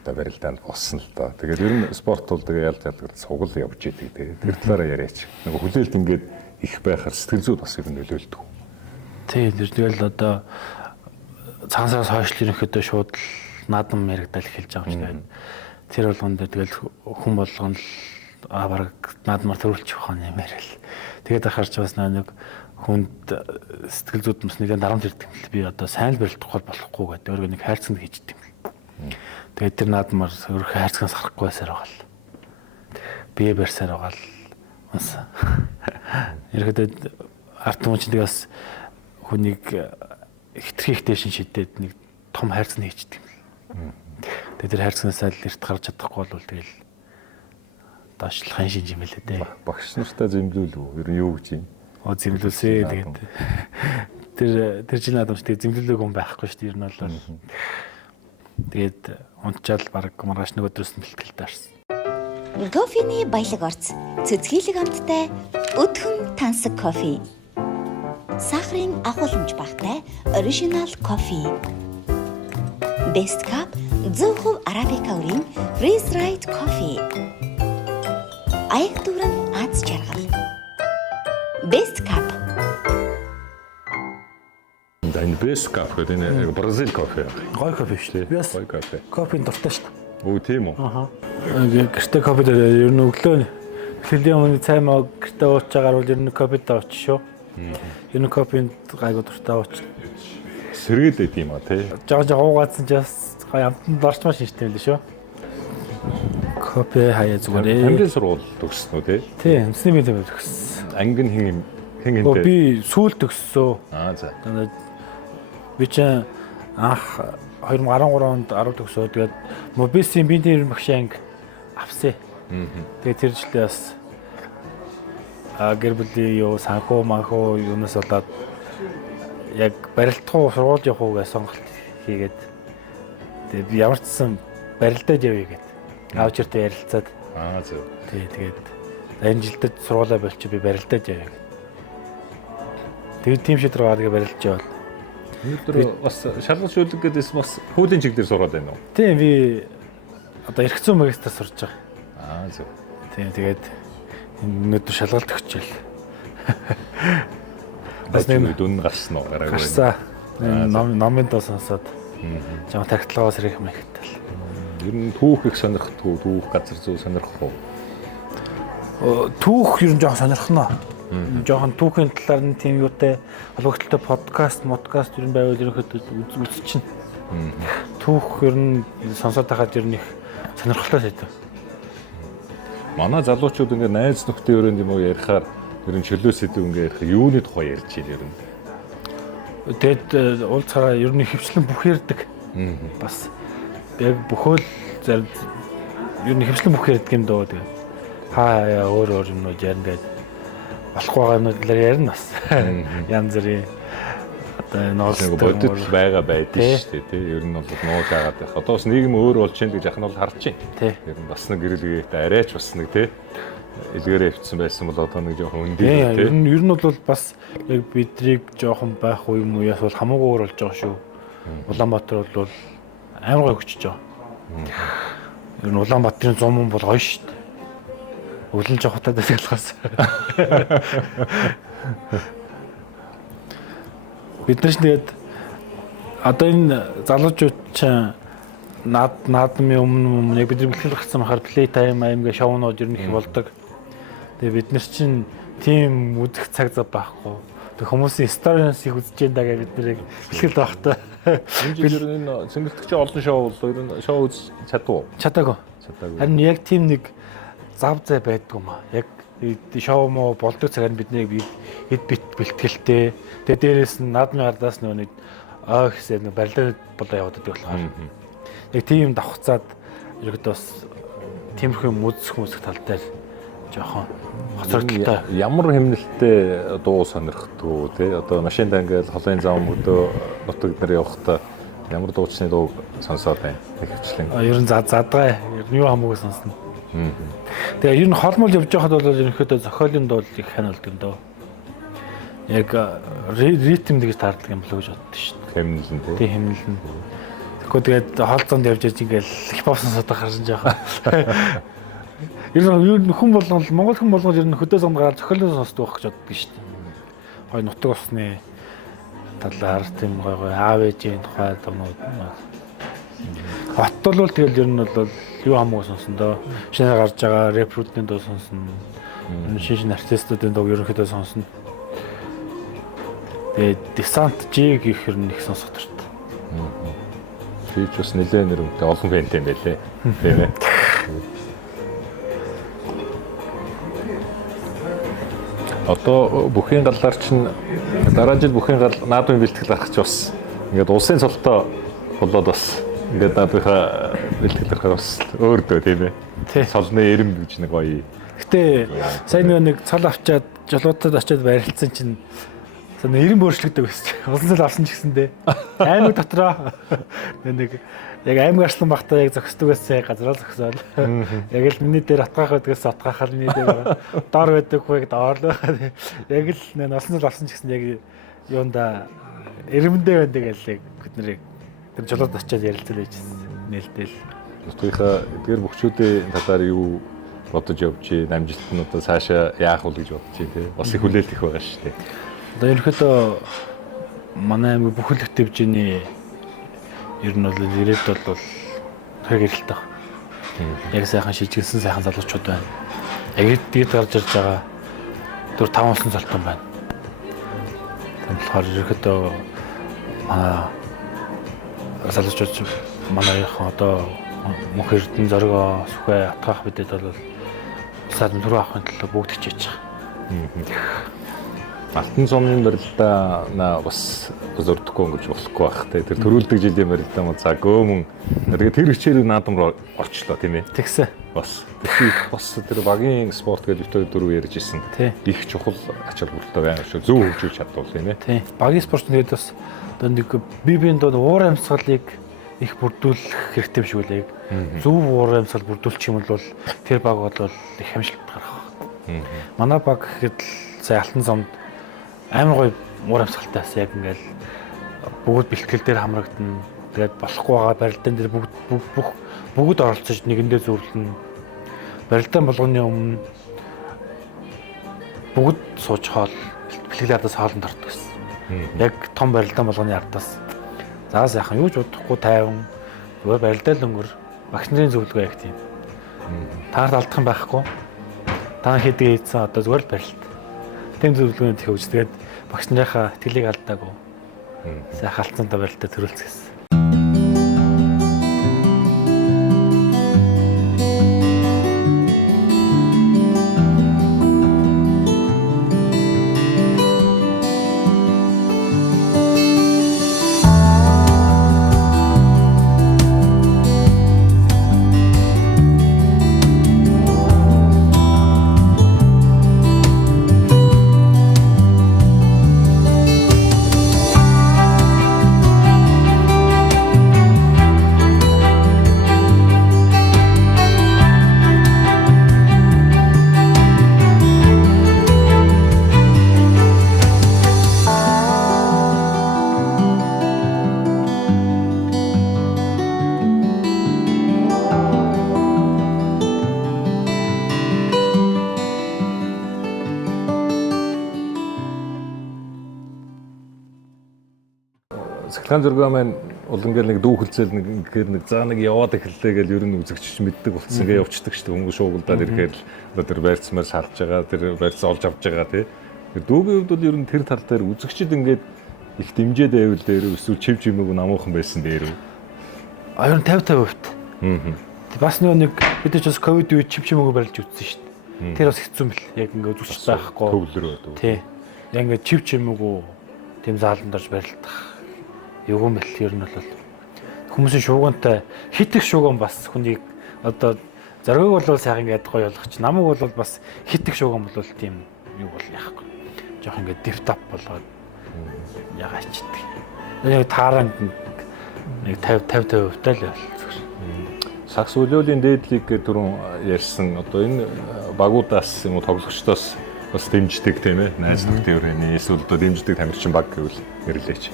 одоо барилдаанд болсон л доо. Тэгээд ер нь спорт бол тэгээ ялж ялдаг сугал явж идэг тэгээд тэр талаараа яриач. Нэг хүлээлт ингээд их байхаар сэтгэл зүйд бас ер нь нөлөөлдөг. Тий, тэгэл одоо цаанаас хойш ерөнхийдөө шууд наадам яригдал эхэлж байгаа юм шиг. Тэр болгон дээр тэгэл хүн болгон л бараг наадмаар төрүүлчих واخ юм ярил. Тэгээд ахарч бас нэг хүнд сэтгэл зүйд бас нэгэн дарамт ирдэг юм л би одоо сайн л барилдах болохгүй гэдэг өөрөө нэг хайрцаг хийждэг юм. Тэгээд тэр наадмаар өөрөө хайрцагаас харахгүй байсаар байгаа л. Бие барьсаар байгаа л. Бас ерөөдөө арт хүн чинь бас хүнийг хитрхийхтэй шидээд нэг том хайрцаг хийждэг юм. Тэгээд тэр хайрцагнаас л эрт гарч чадахгүй бол тэгэл даашлахын шинж юм лээ дээ. Багш нартай зэмлүүлв. Ер нь юу гэж юм? Зэмлүүлсээ тэгээд тэр жилийн наадамч тэгээд зэмлүүлээг хүн байхгүй шүү дээ. Ер нь бол тэгээд унтчаал баг маргааш нэг өдрөөс нь бэлтгэл даарсан. Кофений баялаг орц. Цэцгийлэг амттай өдхөн тансаг кофе. Сахарын агуулмж багтай оригинал кофе. Best Cup 100% Arabica үрийн Freeze Dried coffee. Аяг дүүрэн аз жаргал. Best Cup. Энэ Best Cup гэдэг энэ Бразил кофе. Гой кофе шүү дээ. Би бас Гой кофе. кофенд дуртай шүү дээ. Өө тийм үү? Гэртээ кофе дээр ер нь өглөө хэлийн өмнө цай маа гэртээ ууч чагаар бол ер нь кофе даач шүү. Ер нь кофенд гайгүй дуртай ууч. Сэргээд байд юм а тий. Жоо уугаадсан ч бас гай амтанд орчмоо шинжтэй юм л шүү. Кофе хаяа зүгээр. Англи сургууль төгссөн үү тий? Тий, үндэсний биелэг төгссөн. Анги нь хэн энтэй? Би сүүл төгссөн. За. Би ч анх 2013 онд 10 төгсөө. Тэгээд мобисийн биений багшийн анги авсан. Тэгээд тэр жилдээ бас гэр бүлийн юу санхүү манхүү юунаас болоод яг барилдах сургууль явах уу гэж сонголт хийгээд тэгээд би ямар ч сан барилдаад явъя гэд. Аавчиртай ярилцаад. Зөв. Тэгээд энэ жилдээ сургуулаа болчих би барилдаад явъя гэд. Тэгээд тийм шийдвэр гаргаад барилдаж яваад. Өнөөдөр бас шалгалт шүлэг гэдээс бас хуулийн чиглэлээр сураад байна уу? Тийм би одоо эрх зүйн магистрт сурж байгаа. Зөв. Тийм тэгээд өнөөдөр шалгалт өгчээл. Бас нэг дүн гарсан уу? Гарсан. Номын доо сонсоод жаа тагтлагаас ирэх юм ихтэл. Ер нь түүх их сонирхдгүй, түүх газар зүй сонирхгүй. Түүх ер нь жоох сонирхноо. Жохон түүхийн талаар нь тийм юутай холбогдолтой подкаст ер нь байвал ерөнхийдөө үзчихнэ. Түүх ер нь сонсоод байхад ер нь их сонирхолтой байдаг. Манай залуучууд ингээ найз нөхдөд өрөөнд юм уу ярихаар ер нь чөлөө сэдв ингээ ярих юуны тухай ярьж ийн ер нь. Тэгэд уулзахаараа ер нь хөвчлэн бүх ярьдаг. Бас яг бүхэл ер нь хөвчлэн бүх ярьдаг юм дөө тэгээ. Хаа өөр юмнууд ярина гэдэг. Болохгүй байгаа юмнууд л ярина бас. Янз бүрийн одоо ноос бодит байгаа байдаг шүү дээ тий. Ер нь бол нууж агаад байх. Одоо бас нийгэм өөр болж чинь гэж яхад бол харж байна. Тий. Ер нь бас нэг гэрэлгээтэй арайч бас нэг тий. Илгээрээ хөвцсөн байсан бол одоо нэг жоохон өндөө тий. Ер нь бол бас яг бидрийг жоохон байх уу юм уу яс бол хамаагүй өөр болж байгаа шүү. Улаанбаатар бол амар гоё хүчиж байгаа. Ер нь Улаанбаатарын 100 мөн бол гоё шүү дээ. Өлөн жохотаад байлгаас. Бид нар ч тэгээд одоо энэ залуучууд чинь наадмын өмнө яг бидний бэлтгэл гарсан махаар play time аймаг шоунууд ер нь их болдог. Тэгээд бид нар чинь тийм үзэх цаг зав байхгүй. Тэг хүмүүсийн stories их үзэж байна даа гэж бид нэр бэлтгэл багтаа. Энэ жил энэ цэнгэлтгч олон шоу бол ер нь шоу үз чадваа. Чадаагүй. Харин яг тийм нэг зав зай байдгүй маа. Яг шоу мо болдог цагаар бидний хэд бит бэлтгэлтэй. Тэгээд дээрээс нь наадмын ардаас нэг ой гэсэн нэг барилдаа болоо яваад байдаг болохоор. Яг тийм давхцаад ерөөдөө бас тиймэрхүү музик тал дээр жоохон хоцрогдолтой. Ямар хэмнэлттэй дуу сонирхдаг тий одоо машинд ингээл холын зам өдөө нутаг дээр явахдаа ямар дуучны дуу сонсоод байна ихчлэн. Ер нь задгаа ер нь юу хамаагүй сонсно. Тэгээ ер нь холмол явж байхад бол ерөнхийдөө зохиолын дуу их хань болдог юм доо. Яг ритм гэж таардаг юм болоо гэж боддоо шүү дээ. Хэмнэлэн тий. Тий хэмнэлэн. Тэгэхгүй тэгээд хоолцоонд явж иж ингээл хипхоп сонсоод харсан жаахан. Ер нь хүн болгол Монгол хүн болгол ер нь хөдөө замгаар зохиолын сонсдог байх гэж боддог шүү дээ. Гой нутаг усны талаар тийм гой аав ээжийн тухай юмнууд. Хот бол тэгэл ер нь бол юу хамаагүй сонсон доо. Шинээр гарч байгаа рэпрүүдийн дуу сонсон. Шинэ артистуудын дуу ерөнхийдөө сонсон. Тэгээд Descent G гэх ер нь их сонсох төрт. Тийч бас нэлээд нэрмтэй олон фэнтэй юм байлээ. Тийм ээ. Одоо бүхийн галлаар чинь дараа жил бүхийн гал наадмын бэлтгэл гарах ч бас ингээд улсын цолтой болоод бас ингээд наадмынхаа бэлтгэл гарахаар бас өөр дөө тийм ээ. Цолны эрэм гэж нэг гоё. Гэтэ сайн нэг цол авчаад жолоотод очиод барилцсан чинь эрэм өөрчлөгдөг байсан. Улсын цол авсан ч гэсэндээ аймаг дотроо нэг яг аймаг арслан багтаа яг зөксдөг байсан газраа зөксөөл. Яг л миний дээр атгаах байдгаас атгаахал миний дээр доор байдаг хүйг доорлоо. Яг л носон цол авсан ч гэсэн яг юунда эрэмдээ байдаг гэлээ бид нарыг тэр жолоод очиод ярилцсан байжсэн. Нээлтэл. Өөрийнхөө тэр бүхчүүдийн талаар юу бодож явж байна? Амжилт нь одоо цаашаа яах вэ гэж бодож байна те. Бас их хүлээлт их байгаа шүү дээ. Одоо ерөнхийдөө манай аймаг бүхэлдэх дэвжээний ер нь бол ирээд бол хэрэг эрэлтэй. Яг сайхан шийдгэлсэн сайхан залуучууд байна. Яг дээд гарч ирж байгаа 4-5 улсын цолтон байна. Тийм болохоор ерөнхийдөө манай залуучууд манайхан одоо мөнх эрдэнэ зоргоо сүхэ атгаах бидэд бол улсаар төрөө авахын төлөө бүгд хичээж байгаа. Алтан цомны барилдаа бас зөрдөхгүй гэж болохгүй байх те. Тэр төрүүлдэг жилийн барилдаа мөн за гөөмөн тэгээд тэр хичээл наадам руу орчлоо тийм ээ. Тэгсэн. Бас тэр багийн спорт гэж өтөө дөрөв ярьж ирсэн. Их чухал ач холбогдолтой байна шүү. Зөв хөгжүүлж чадвал тийм ээ. Тийм. Багийн спорт тэгээд бас одоо нэг бибинд уур амьсгалыг их бүрдүүлэх хэрэгтэй биш үү? Зөв уур амьсгал бүрдүүлчих юм бол тэр баг бол их амжилт гарах. Манай баг гэхэд сая алтан цомд амар гоё уур амьсгалтай яг ингээл бүгд бэлтгэл дээр хамрагдана. Тэгээд болохгүй байгаа барилдаан дээр бүгд оролцож нэгэндээ зөвлөнө. Барилдаан болгоны өмнө бүгд сууж хоол бэлтгэлийн ардаас хоолнд ордог гэсэн. Яг том барилдаан болгоны ардаас заа сайхан юу ч удахгүй тайван зүгээр барилдаал өнгөр багш нарын зөвлөгөө яг тийм. Таард алдах юм байхгүй. Та хэдий хийсэн одоо зүгээр л барилт. Тэм зөвлөгөөнд их өгч тэгээд багш нарынхаа итгэлийг алдаагүй. Сайхан алдсандаа барилтаа төрүүлцгээсэн. Сахилгаан зургаа маань бол ингээл нэг дүү хөлцөөл нэг заа нэг яваад эхэллээ гэж ер нь үзэгч мэддэг болсон. Ингээ явчихдаг шүү дээ. Хүмүүс шуугуулдаад ирэхээр л тэр байрцмаар салж байгаа, тэр байрц олж авч байгаа тий. Дүүгийн хувьд бол ер нь тэр тал дээр үзэгчд ингээд их дэмжээд байвал дээр эсвэл чив чимээг намуухан байсан дээр. Ер нь 50-50%. Бас нэг бид ч бас ковид үед чив чимээг барилж үзсэн шүү дээ. Тэр бас хэцүү мэл. Яг ингээд үзэгч байхгүй. Төвлөрөө. Тий. Яг ингээд чив чимээг тэм зааланд орж барилдах. Юуган бэл ер нь бол хүмүүсийн шуугантай хитэх шууган бас хүнийг одоо зориг бол сайхан ингээд гоё болгоч. Намаг бол бас хитэх шууган бол тийм юу бол яахгүй. Жохоо ингээд диптап болгоод ягаачдаг. Яг тааранд нэг 50% тал байл. Сакс өлөөлийн дээдлийг түрүүн ярьсан. Одоо энэ багуудаас юм уу тоглогчдоос бас дэмждэг тийм ээ. Найз нөхдөд өрөөний эсвэл одоо дэмждэг тамирчин баг гэвэл нэрлээч.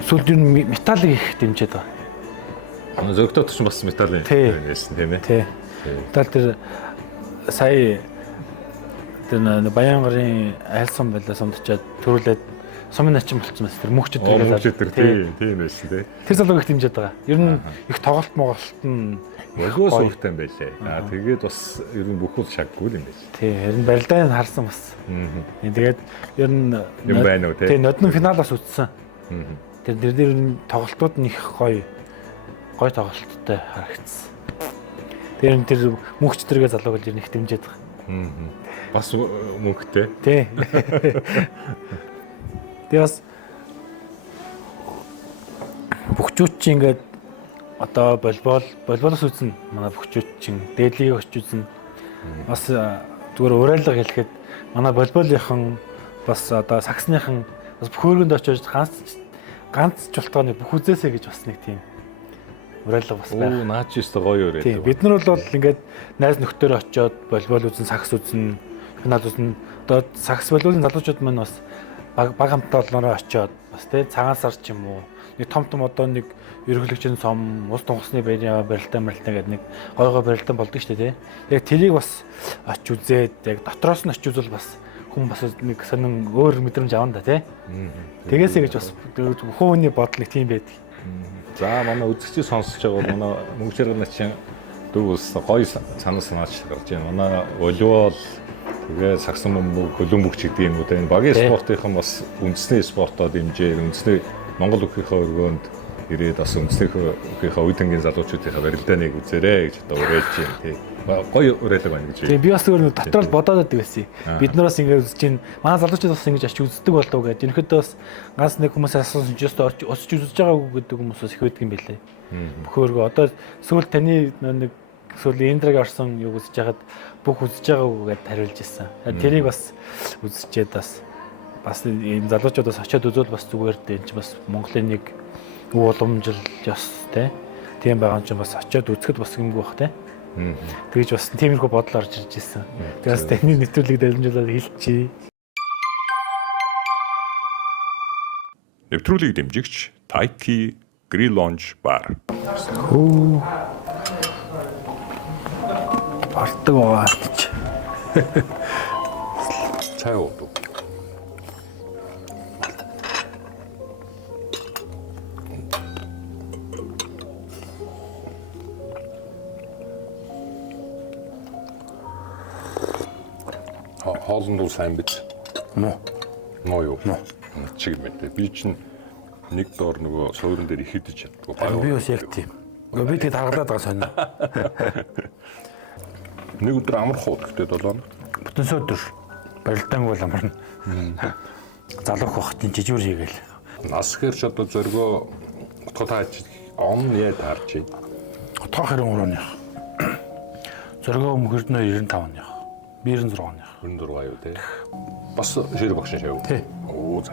Эсвэл ер нь металлыг их дэмжиж байгаа. Зөрөгтэй ч бас металлын байсан тийм ээ. Тий. Металл тэр сая тэр Баянгарын айлсан байлаа сумдчаад төрүүлээд сумын начин болцсон мэт тэр мөнхчд тийм байсан тий. Тэр залууг их дэмжиж байгаа. Ер нь их тоглолт моголт нь Яггүй сууртай байлээ. Тэгээд бас ер нь бүхэл шаггүй юм байна. Тий, харин барилдааны харсан бас. Тэгээд ер нь юм байна уу тий. Тий, нодны финалаас үтсэн. Тэр дээр нь тоглолтууд нь их гоё тоглолттой харагдсан. Тэр мөнхчдэргээ залууг ер нь их дэмжиж байгаа. Бас мөнхтэй. Тий. Тэгээ бас бөхчүүд чи ингээд одоо волейболоос үзнэ манай бөхчүүд чинь дээдлийг очиж үзнэ. Бас зүгээр уриалга хэлэхэд манай волейболынхан бас одоо саксныхан бас бүх өргөнд очиж ганц жолтооны бүх үзээсэй гэж бас нэг тийм уриалга бас байна. Оо наач ёстой гоё уриалга. Тийм бид нар бол ингээд найз нөхдөр очиод волейбол үзнэ, сакс үзнэ, финал үзнэ. Одоо сакс волейболын залуучууд маань бас баг хамтаа олноороо очиод бас тий цагаан сар ч юм уу нэг том одоо нэг ерөглөгчийн сом ус тунгасны барилтаа гэдэг нэг гой барилтаа болдог шүү дээ тий. Яг тэрийг бас очиж үзээд яг дотроос нь очиж үзвэл бас хүн бас нэг сонин өөр мэдрэмж авна да тий. Тэгээсэй гэж бас хүний бодол нэг тийм байдаг. За манай үзэгчид сонсож байгаа манай мөнгө жаргал начин дүү ус гоё санаа санаач гарч байна. Манай волейбол тэгээ сагсан бөмбөг, хөлөн бүгч гэдэг юм уу энэ багийн спортынхан бас үндэсний спортоо дэмжээ. Үндэсний Монгол өхийнхөө өргөөнд ирээд бас үндэсний өхийнхөө үе тэнгийн залуучуудынхаа барилдааныг үзээрэй гэж одоо уриалж байна тий. Гоё уриалга байна гэж. Тэгээ би бас өөр дотор л бодоод байдаг байсан. Бид нараас ингэж үзэж чинь манай залуучууд бас ингэж очиж үздэг болов гэж. Ерөнхийдөө бас ганц нэг хүмүүс асуусан ч ёстой очиж үзэж байгаагүй гэдэг хүмүүс бас их байдаг юм билээ. Бөхөөргөө одоо сүүл таны нэг сүүл эндрэг орсон юу үзэж байгаад бүх үзэж байгаагүй гэдээ хариулж ирсэн. Тэрийг бас үзчихэд бас энэ залуучууд бас очиод үзвэл бас зүгээр дээ. Энд чинь бас Монголын нэг уламжил ёс тийм байгаа юм чинь бас очиод үзэхэд бас юмгүй бах тийм. Тэгэж бас тиймэрхүү бодол орж ирж ирсэн. Тэгээс таны нэвтрүүлгийг дамжуулаад хэлчихье. Нэвтрүүлгийг дэмжигч Taiki Grill Lounge Bar. Бартаг байгаа гэж. Цай уудаг. Хоолнд бол сайн биз? Ноо юу? Чиг мэдээ. Би чинь нэг доор нөгөө суурин дээр их идэж чаддгүй. Би бас яг тийм. Би тэгээд харгалаад байгаа сонио. Нэг өдөр амарх уу гэхдээ 7 хоног. Бүтэн өдөр барилдаан бол амарна. Залуух бахтын жижүүр хийгээл. Нас хэрч одоо зөргөө утга тааж он яа таарч байна. Утга 23-ных. Зөргөө мөхөрднөө 95-ных. Би 96-ных. 26 юу те. Бас шир багш шав. Тий. Оо за.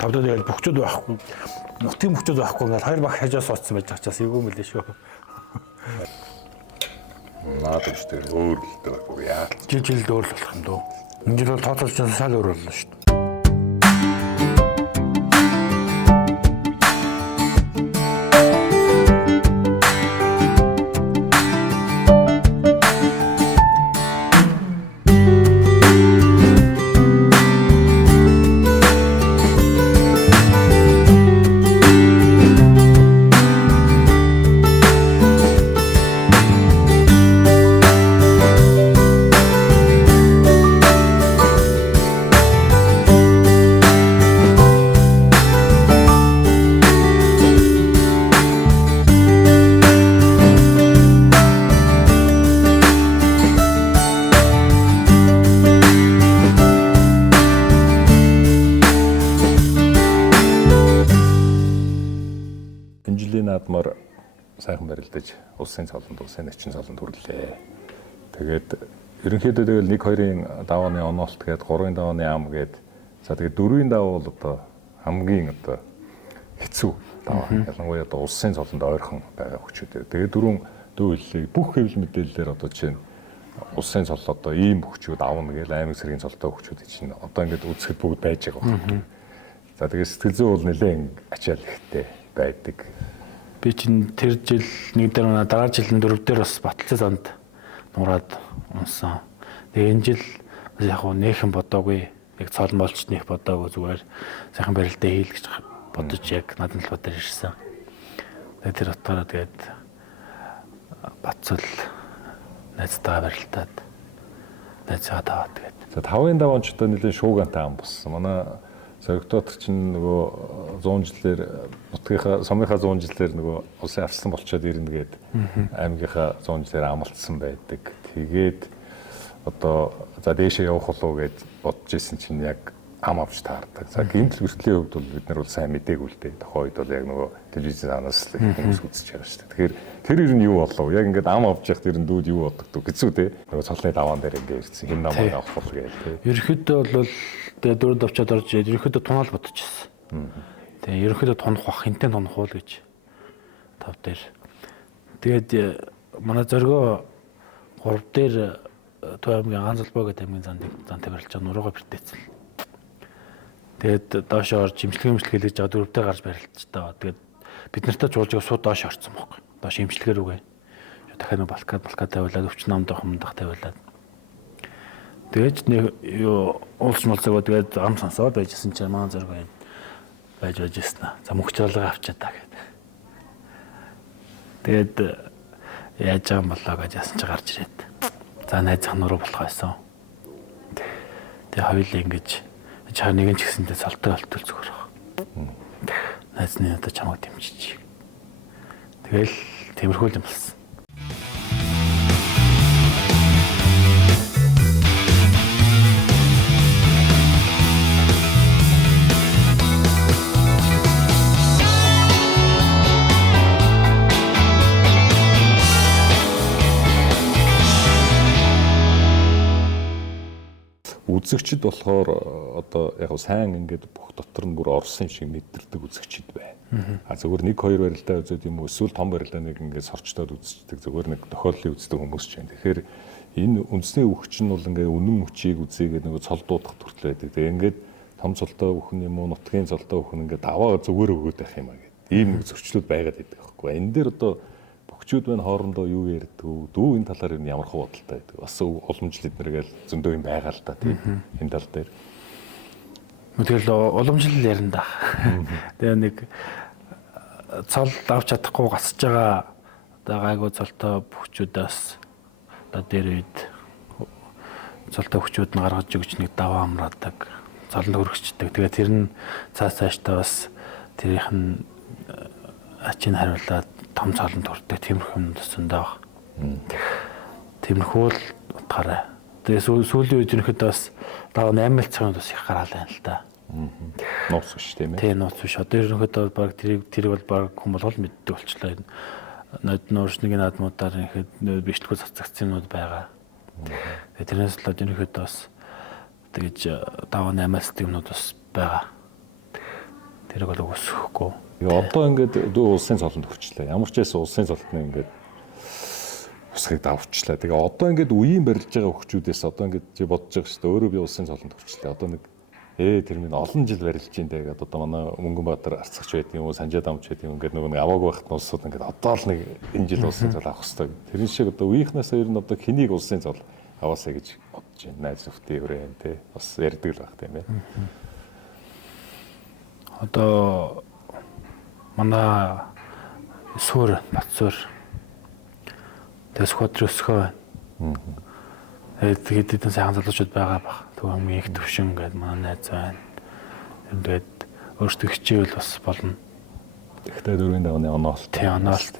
Тавдад яг бөхчүүд байхгүй. Нутгийн бөхчүүд байхгүй ингээд хоёр баг хажаас оцсон байж байгаа ч бас эвгүй мөлий шүү. Наад үстэй өөр хэлдэг байхгүй яа. Жил өөр л болох юм дөө. Энэ жил бол тооцоолж шал өөр боллоо шүү дээ. Наадмаар сайхан барилдаж улсын цолонд улсын начин цолонд хүрлээ. Тэгээд ерөнхийдөө тэгэл 1-2-ын давааны оноолт гээд 3-ын давааны ам гээд за тэгээд 4-ийн даваа бол одоо хамгийн одоо хэцүү даваа. Ялангуяа одоо улсын цолонд ойрхон байгаа хүчүүд. Тэгээд 4 дүүлийг бүх хэвлэл мэдээлэлээр одоо чинь улсын цол одоо ийм хүчүүд авна гэж аймаг цэргийн цолтой хүчүүд чинь одоо ингээд үзэхэд бүгд байж байгаа байна. За тэгээд сэтгэл зүй бол нэлээд ачаал ихтэй байдаг. Би чинь тэр жил нэг дараа дараа жилийн 4 дээр бас Баталцаа занд нураад унсан. Тэгээ энэ жил яг хуу нээхэн бодоогүй. Яг цол молч нэх бодоогүй зүгээр сайхан барилдаа хийл гэж бодож яг Надан Талбай дээр ирсэн. Тэгээ тэр утгаараа тэгээд Батцал найзтайгаа барилдаад найзгаа таваад тэгээд. За 5-ын даваанчтай нэлээд шуугантай ам болсон. Манай Сорогтод чинь нөгөө 100 жилээр нутгийнхаа сумынхаа 100 жилээр нөгөө улсын авсан болчоод ирнэ гээд аймгийнхаа 100 жилээр амлалтсан байдаг. Тэгээд одоо за дээшээ явах болов гэд бодож исэн чинь яг ам авч таардаг. За гинтл бэртлийн хувьд бол бид нар бол сайн мэдээгүй л дээ. Тохоо үед бол яг нөгөө телевизээс хүмүүс үзэж байгаа шүү дээ. Тэгэхээр тэр ер нь юу болов? Яг ингээд ам авч явах тэр нь дүүд юу боддог хэцүү те. Нөгөө цолны даваан дээр ингээд ирсэн хин намайг авах бол гээл те. Ерөнхийдөө бол тэгээ дөрөв давчаад орж ирээд ерөнхийдөө тунаал бодчихсон. Тэгээ ерөнхийдөө тунах бах хинтээ тунах уу гэж тав дээр. Тэгээд манай зоргоо 3 дээр Төв аймгийн Ганцалбай гэдэг аймгийн зан тавиралж байгаа нуруугаа бэртээцэл. Тэгээд доош орж имчилгээ хийж байгаа 4-тэй гарч барилдаж таа. Тэгээд бид нартай жуулжгаа сууд доош орсон байхгүй. Доош имчилгээр үгүй. Дахиад балкад тавиулаад өвчин намд хумдах тавиулаад. Тэгээд юу уулч молцогоо тэгээд ам сонсоод байжсэн чинь маань зоргоо байж байжсэн. За мөнх чуулга авчаа та гэдэг. Тэгээд яаж байгаа юм болоо гэж яасан чи гарч ирээд. За найзах нуруу болох байсан. Тэгээ хоёул ингэж чаа нэгэн ч гэсэндээ цолтой болтол зүгээр баг. Найзны одоо чамайг дэмжиж. Тэгэл тиймэрхүү юм болсон. Үзэгчд болохоор одоо яг сайн ингээд бүх дотор нь бүр орсон шиг мэдэрдэг үзэгчд байна. А зөвхөн 1-2 барилдаа үзээд юм уу эсвэл том барилдаа нэг ингээд сорчдод үздэг зөвхөн нэг тохиоллын үздэг хүмүүс ч байна. Тэгэхээр энэ үндэсний өвч нь бол ингээд үнэн мөчийг үзээгээд нөгөө цол дуудах төрөл байдаг. Тэгээ ингээд том цолтой өвхөн юм уу нутгийн цолтой өвхөн ингээд даваа зүгээр өгөөд байх юм а гэдэг. Ийм нэг зөрчлүүд байгаад байдаг байхгүй. Энэ дээр одоо бөхчүүд байна хоорондоо юу ярьдаг дүү энэ талаар нь ямар хөө бодолтой байдаг. Бас уламжлал эднэргээл зөндөө юм байгаа л та тийм энэ тал дээр. Тэгэл уламжлал ярина да. Тэгээ нэг цол авч чадахгүй гасж байгаа одоо гайгүй цолтой бөхчүүдээс одоо дээр үед цолтой бөхчүүд нь гаргаж өгч нэг даваа амраадаг. Цолонд хөргөчдөг. Тэгээ тэр нь цааштай бас тэрийнх нь ачиг хариулаад том цолонд хүрдэг тиймэрхүү юм төсөндөө. Тиймэрхүү л утгаарай. Тэгээ сүүлийн үед ерөнхийдөө бас даваа 8 цагийн бас их гараал байна л да. Нууц биш тийм ээ. Тийм нууц биш. Одоо ерөнхийдөө баг тэрийг бол баг хүн болгол мэддэг болчлоо. Нууршныгийн наадмуудаар ихэд бичлэггүй цацагцсанууд байгаа. Тэгээ тэрнээс л ерөнхийдөө бас тэгэж даваа 8-аас юмнууд бас байгаа. Тэрийг бол үсэхгүй. Одоо ингээд дүү улсын цолонд хүрчлээ. Ямар ч байсан улсын цолтны ингээд усхыг давчлаа. Тэгээ одоо ингээд үеийн барилж байгаа хөгчүүдээс одоо ингээд чи бодож байгаа шүү дээ. Өөрөө би улсын цолонд хүрчлээ. Одоо нэг тэр минь олон жил барилж ин тэгээд одоо манай Мөнгөнбаатар арцагч байдаг юм уу, Санжаа дамч байдаг юм ингээд нөгөө аваагүй байхад нь улсууд ингээд одоо л нэг энэ жил улсын цол авах хэрэгтэй. Тэр шиг одоо үеийнхнээс ер нь одоо хэнийг улсын цол аваасаа гэж бодож байна. Найз өвтөө өрөө те бас ярьдаг л байх тийм ээ. Одоо манай Сүр Батсүр Тэсхот өсгөө. Тэгээд хэдэн сайхан залуучууд байгаа баг. Түгэм их төвшин гэдэг манай найз байна. Тэгээд өөртөө хичээвэл бас болно. Тэгтээ 4-ийн давны оноолт. Тий, оноолт.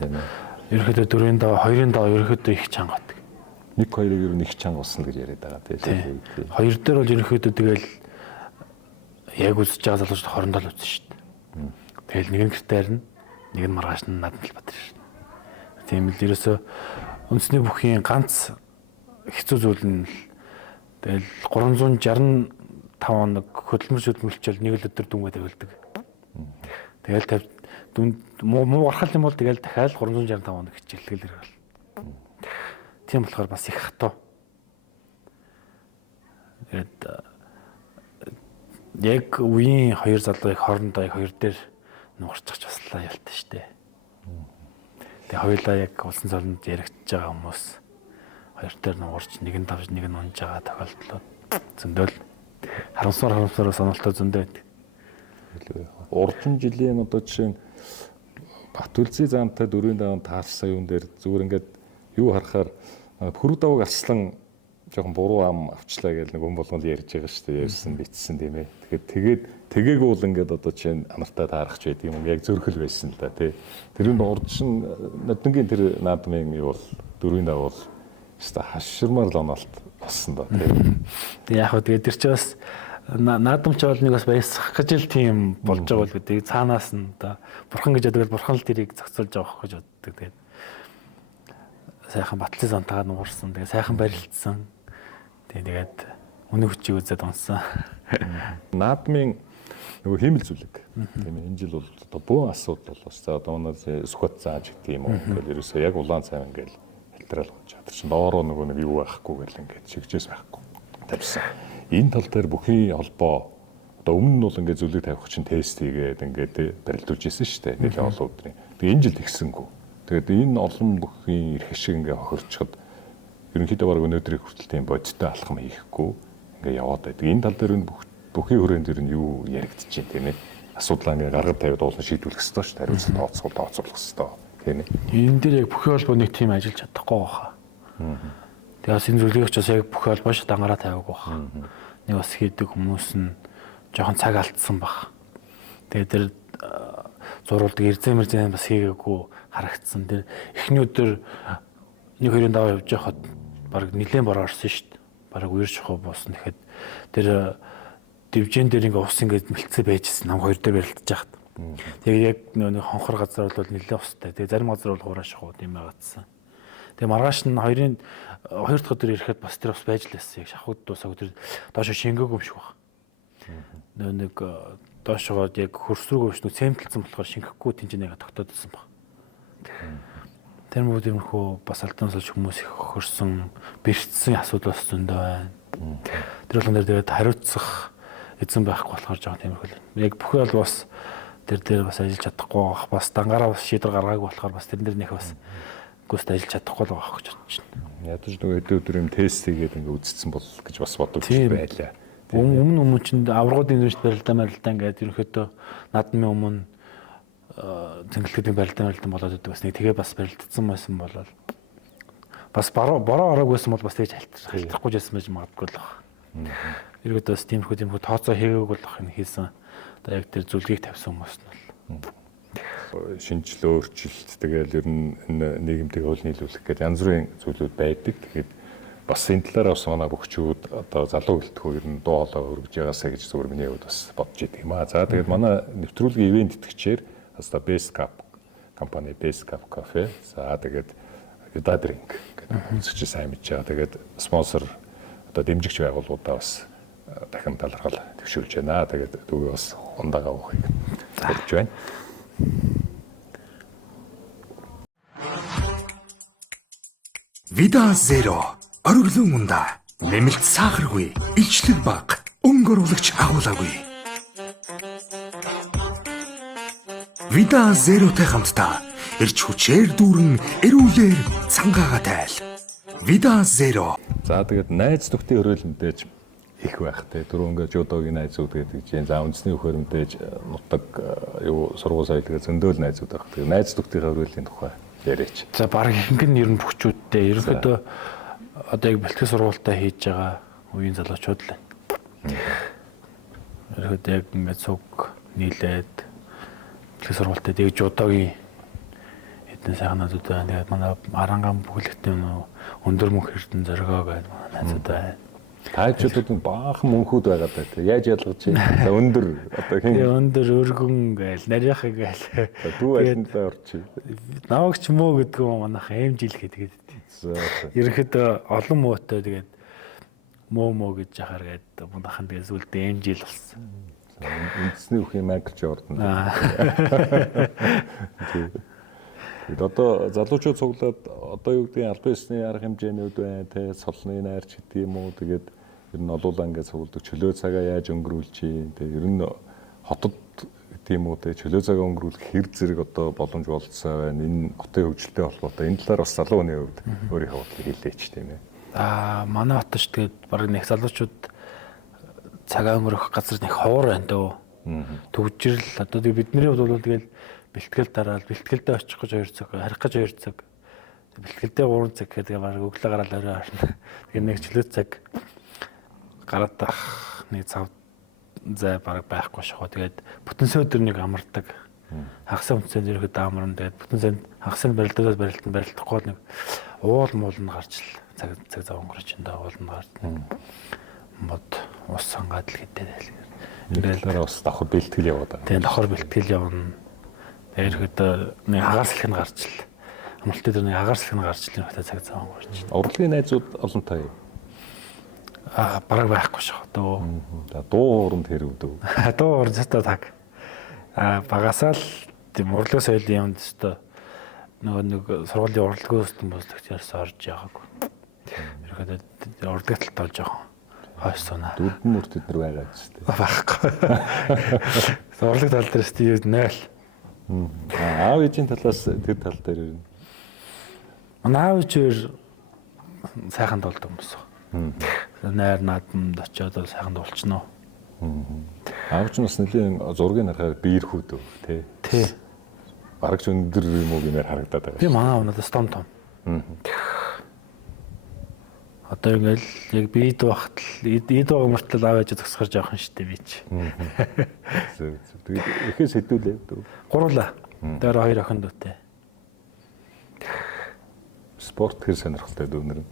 Ерөнхийдөө 4-ийн дав, 2-ийн дав ерөнхийдөө их чанга байдаг. 1-2-ыг ер нь их чанга болсон гэж яриад байгаа тий. 2 дээр бол ерөнхийдөө тэгэл яг үзэж байгаа залуучууд хоорондоо л үзэн шүү дээ. Тэгэл нэг нь гэртээ харна, нэг нь маргааш нь надад л бат шүү дээ. Тийм л ерөөсөө үндэсний бүхийн ганц хэцүү зүйл нь тэгэл 365 хоног хөдөлмөрчүүд мөлчөл нэг л өдөр дүнгээ тавилдаг. Тэгэл муу гарах юм бол тэгэл дахиад 365 хоног хичээлэл ирэл. Тийм болохоор бас их хатуу. Тэгээд яг үеийн хоёр залууг хоорондоо яг хоёр дээр нугарчих бас л ялтай штэ. Тэгээ хоёулаа яг улсын цолонд яригдж байгаа хүмүүс хоёр дээр нугарч нэг нь давж нэг нь унж байгаа тохиолдлууд зөндөл харамсаар сонирхолтой зөндөө байдаг. Урдын жилийн одоо жишээ нь Батүлзий заамтай 4-ийн даван таарсан юм дээр зүгээр ингээд юу харахаар хөрөг даваг арслан жоохон буруу ам авчлаа гэж нэг хүн болгонд ярьж байгаа шүү дээ. Ярьсан битсэн тийм ээ. Тэгээд бол ингээд одоо чинь амартай таарахч байд юм яг зөрхөл байсан л да тий. Тэр нь урдшин нодонгийн тэр наадмын юу бол 4-ийн давал өстой хаширмаар л оноолт болсон да тий. Тэг яг хөө тэгээд тэр чи бас наадамч бол нэг бас баясах гэж л тийм болж байгаа бол гэдэг цаанаас нь одоо бурхан гэж бодвол бурхан л тэрийг зохицуулж байгаа гэж боддог. Тэгээд сайхан батлын зонтаага нуурсан. Тэгээд сайхан барилдсан. Тэгээд үнэ хүчийг үзээд унсан. Наадмын нөгөө хиймэл зүйлэг тийм ээ. Энэ жил бол одоо бөөн асуудал бол бас за одоо манай сүхбат зааж гэдэг юм уу. Ингээл ерөөсөө яг улаан цай ингээл хэлтрэл болж чадчих чинь доороо нөгөө нэг юу байхгүй гэл ингээд шигжээс байхгүй тавьсан. Энэ тал дээр бүхий холбоо одоо өмнө нь бол ингээд зүйлийг тавих чинь тест хийгээд ингээд барилдуулж ирсэн шүү дээ. Нэлээд олон өдрийн. Тэгээ энэ жил тэгсэнгүү. Тэгээд энэ олон бүхий эрх шиг ингээд хохирчхад ерөнхийдөө баг өнөөдрийг хүртэл тийм бодиттой алхам хийхгүй ингээд яваад байдаг. Энэ тал дээр нь бүхий хүрээнд дэр нь юу яригдчих чинь тийм ээ. Асуудлаа ингээд гаргаж тавиад уулын шийдвэрлэх хэрэгтэй шүү дээ. Хариуцлага тооцоолох хэрэгтэй тийм ээ. Энэ дээр яг бүхий холбоо нэг тийм ажиллаж чадахгүй байхаа. Тэгээ бас энэ зүйлийг ч бас яг бүхий холбоо шиг дангаараа тавиагүй байхаа. Нэг бас хийдэг хүмүүс нь жоохон цаг алдсан баг. Тэгээ тэр зурулдаг эрзэмэрзэн бас хийгээгүй харагдсан. Тэр эхний өдөр 1-2 даваа явж байхад баг нилээн бороо орсон шүү дээ. Бараг үерч хоо буусан. Тэгэхэд тэр дивжин дээр ингээ ус ингээ мэлцээ байжсэн. Нам 2 дээр барилдаж яхад. Тэгээ яг нэг хонхор газар бол нилээн устай. Тэгээ зарим газар бол хурааш хоо тийм байгаадсан. Тэгээ маргааш нь 2 дахь өдөр ирэхэд бас тэр ус байж л байсан. Яг шахууд дуусаа өдөр доошо шингээгүй юм шиг баг. Нэг доошоо яг хөрсрүүг өвчнө цемтэлсэн болохоор шингэхгүй тэнцэнэгээ тогтоодсон баг. Тэр мөрөдөрхөө бас алдаанаас олж хүмүүс их хөрсөн, бэрхтсэн асуудал бас зөндөө байна. Тэр болгон дээр тэгээд хариуцах эзэн байхгүй болохоор жоо тиймэрхүү. Яг бүхий бол бас тэр дээр бас ажиллаж чадахгүй байх, бас дангаараа бас шийдвэр гаргаагүй болохоор бас тэрэн дээр нэх бас гүйцэд ажиллаж чадахгүй л байгаа гэж бодож байна. Ядаж нөгөө өдөр өдөр юм тест хийгээд ингээ үзсэн бол гэж бас бодож байлаа. Өмнө чинь аврагуудын юуш барилдаа ингээд ерөнхийдөө наадмын өмнө цэнгэлтгэдийн барилдан болоод идэв бас нэг тэгээ бас барилдсан байсан болол бас бороо ороог байсан бол бас тэгж хальтрахгүй байсан байж магадгүй л байна. Ерөөдөө бас тиймэрхүү тооцоо хийгээгүй л ах нь хийсэн. Одоо яг тэр зүйлийг тавьсан хүмүүс нь бол шинжлэл өөрчлөлт тэгэл ер нь нийгэмдээ хөл нийлүүлэх гэдэг янз бүрийн зүйлүүд байдаг. Тэгээд бас энэ талаар бас манай бөхчүүд одоо залуу гэлтгөө ер нь дуу хоолой өргөж байгаасаа гэж зүгээр миний хувьд бас бодож идэг юм аа. За тэгээд манай нэвтрүүлгийн ивент итгэгчээр одоо Base Cup компани Base Cup Cafe за тэгээд Yuda Drink гэдэг үзэгч сайн мэдж байгаа. Тэгээд спонсор одоо дэмжигч байгууллагуудаа бас дахин талархал төвшүүлж байна. Тэгээд дүүгээ бас ундагаа уухыг хэлж байна. Vida Zero ориглон унда нэмэлт сахаргүй, илчлэг бага, өнгө оруулагч агуулгагүй. Vida Zero-тэй хамтдаа эрч хүчээр дүүрэн эрүүлэр цангаагаа тайл. Vida Zero. За тэгээд найз нөхдийн хөрөөл мэдээж их байх те. Түрүү ингээд жодогийн найзууд гэдэг чинь за үндэсний хөр мэдээж нутаг юу сургууль соёлгээ зөндөөл найзууд байх. Тэгээд найз нөхдийн хөрөөлийн тухай яриач. За баг ихэнх нь ер нь бүхчүүдтэй ерөнхийдөө одоо яг бэлтгэл сургуультаа хийж байгаа үеийн залуучууд л байна. Ерөнхийдөө яг ингээд цуг нийлээд бэлтгэл сургуультад яг жодогийн хэдэн сайхнууд байна. Тэгээд манай Аранган бүхлэгтэн өндөр мөнх эрдэн зоргоо гэдэг манай найзууд байна. Таачдууд нь баахан мөнхүүд байгаад байна те. Яаж ялгаж чинь өндөр одоо хин өндөр өргөн гээл нарийнхаа гээл дүү айлтнаа орчих. навагч мөө гэдэг юм манайха эмжил гэдэг. Ерөнхийдөө олон муутай тэгээд мөө гэж яхаар гээд манайхан тэгээд сүлдээ эмжил болсон. Үндэсний үхийн Майкл Жордан. Тэгээд одоо залуучууд цуглаад одоо юу гэдгийг албан ёсны арга хэмжээнүүд байна те солны найрч гэдэг юм уу тэгээд ер нь олуулаа ингээд цугладаг чөлөө цагаа яаж өнгөрүүлж чинь тэгээд ер нь хотод гэдэг юм уу те чөлөө цагаа өнгөрүүлэх хэр зэрэг одоо боломж болцсон байна энэ хотын хөгжилтэй холбоотой энэ талаар бас залуу хүний хувьд өөрийнхөө бодлыг хэлээч тийм ээ. Манай хотч тэгээд баг нэг залуучууд цагаа өнгөрөх газар нэг ховор байна дөө. Төгжрөл одоо бидний хувьд бол тэгээд бэлтгэл дараал бэлтгэлдээ очих гэж 2 цаг харих гэж 2 цаг бэлтгэлдээ 3 цаг гэдэг баг өглөө гараад орой харна. Тэгээ нэг чөлөө цаг гараад ах нэг цав зай баг байхгүй шахаа. Тэгээд бүтэнсээ өдөр нэг амардаг. Хагас үнцэн зэрэг даамрын тэгээд бүтэнсээ хагасны барилдахгүй бол нэг уул муул нь гарч л цаг зав өнгөрч энэ уул нь гарч мод ус сангаад л гэдэг. Ингээл бас давхар бэлтгэл яваад байна. Тэгээд давхар бэлтгэл явна. Ерөөдөө нэг агаас их нь гарч л амралтын дээр нэг агаас их нь гарч л нэг цаг зав өнгөрч. Урлагийн найзууд олонтой. Бараг байхгүй шах дөө. Дуу ууранд хэрвдөө. Дуу ууранд зөвхөн таг. Багасаа л тийм урлаг соёлын юмд өстө нөгөө нэг сургуулийн урлагийн өстөн босдогчоос орж яваагүй. Ерөөдөө урлагт л болж байгаа. Хойш сунаа. Дүрдэн мөртөд нар байгаа ч тийм. Байхгүй. Урлаг тал дээрс тийм 0. Аав ээжийн талаас тэр тал дээр юу? Манай аав ээжээр сайхан толд хүмүүс. Найр наадамд очиод бол сайхан дуулчихно. Аав ч бас нэлийн зургийг харахаар биер хүүд тий. Тий. Бараг ч өндөр юм уу гэмээр харагдаад байгаа. Тийм манай аав надаас том. Одоо ингээл яг бийд багт л эд байгаа мөртлөө аав ээж зогсгож явах юм штэ би чи. Тэгээд ихээс хэдүүлээ дөө. Гурлаа. Тэр 2 охин дүүтэй. Спорт хэр сонирхолтой дүүнэр нь.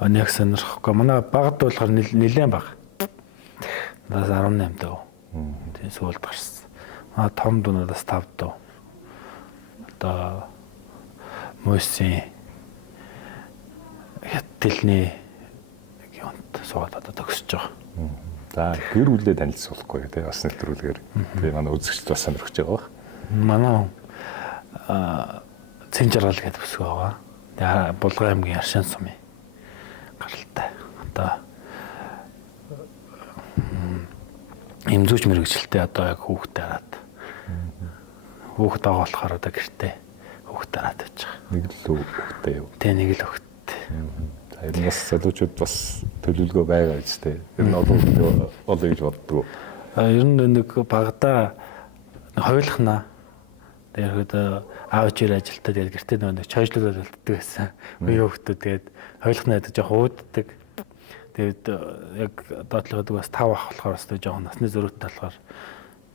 Нэг сонирхгүй. Манай багт болохоор нэлээд баг. Надаас 18 дөө. Тийм сүүлд гарсан. Манай том дүү надаас 5 дөө. Одоо мөсийн хятадны юунд суугаад одоо төгсөж байгаа. За гэр бүлээ танилцуулахгүй тий бас нэвтрүүлгээр тий манай үзэгчд бас сонирхож байгаа бах. Манай Цэн жаргал гэдэг бүсгүй байгаа. Тэгээ Булган аймгийн Аршин сумын гаралтай. Одоо эмзүүч мэрэгчлээ одоо яг хүүхдээ хараад. Хүүхд байгаа болохоор одоо гэртээ хүүхдээ хараад байж байгаа. Нэг л хүүхдээ юу. Тэ нэг л хүүхдээ. Тэр нь бас залуучууд бас төлөвлөгөө байгаа ч тийм. Тэр нь олоо гэж боддог. Ер нь нэг багада хойлохнаа. Тэгээд аав ээжээр ажилтаа тэгээд гэртээ нэг чойжлуулаад болтдог байсан. Үе хөвгтүүд тэгээд хойлохнаа гэдэг жоох ууддаг. Тэгээд яг доотлогод бас 5 ах болохоор бас жоох насны зөрүүтэй болохоор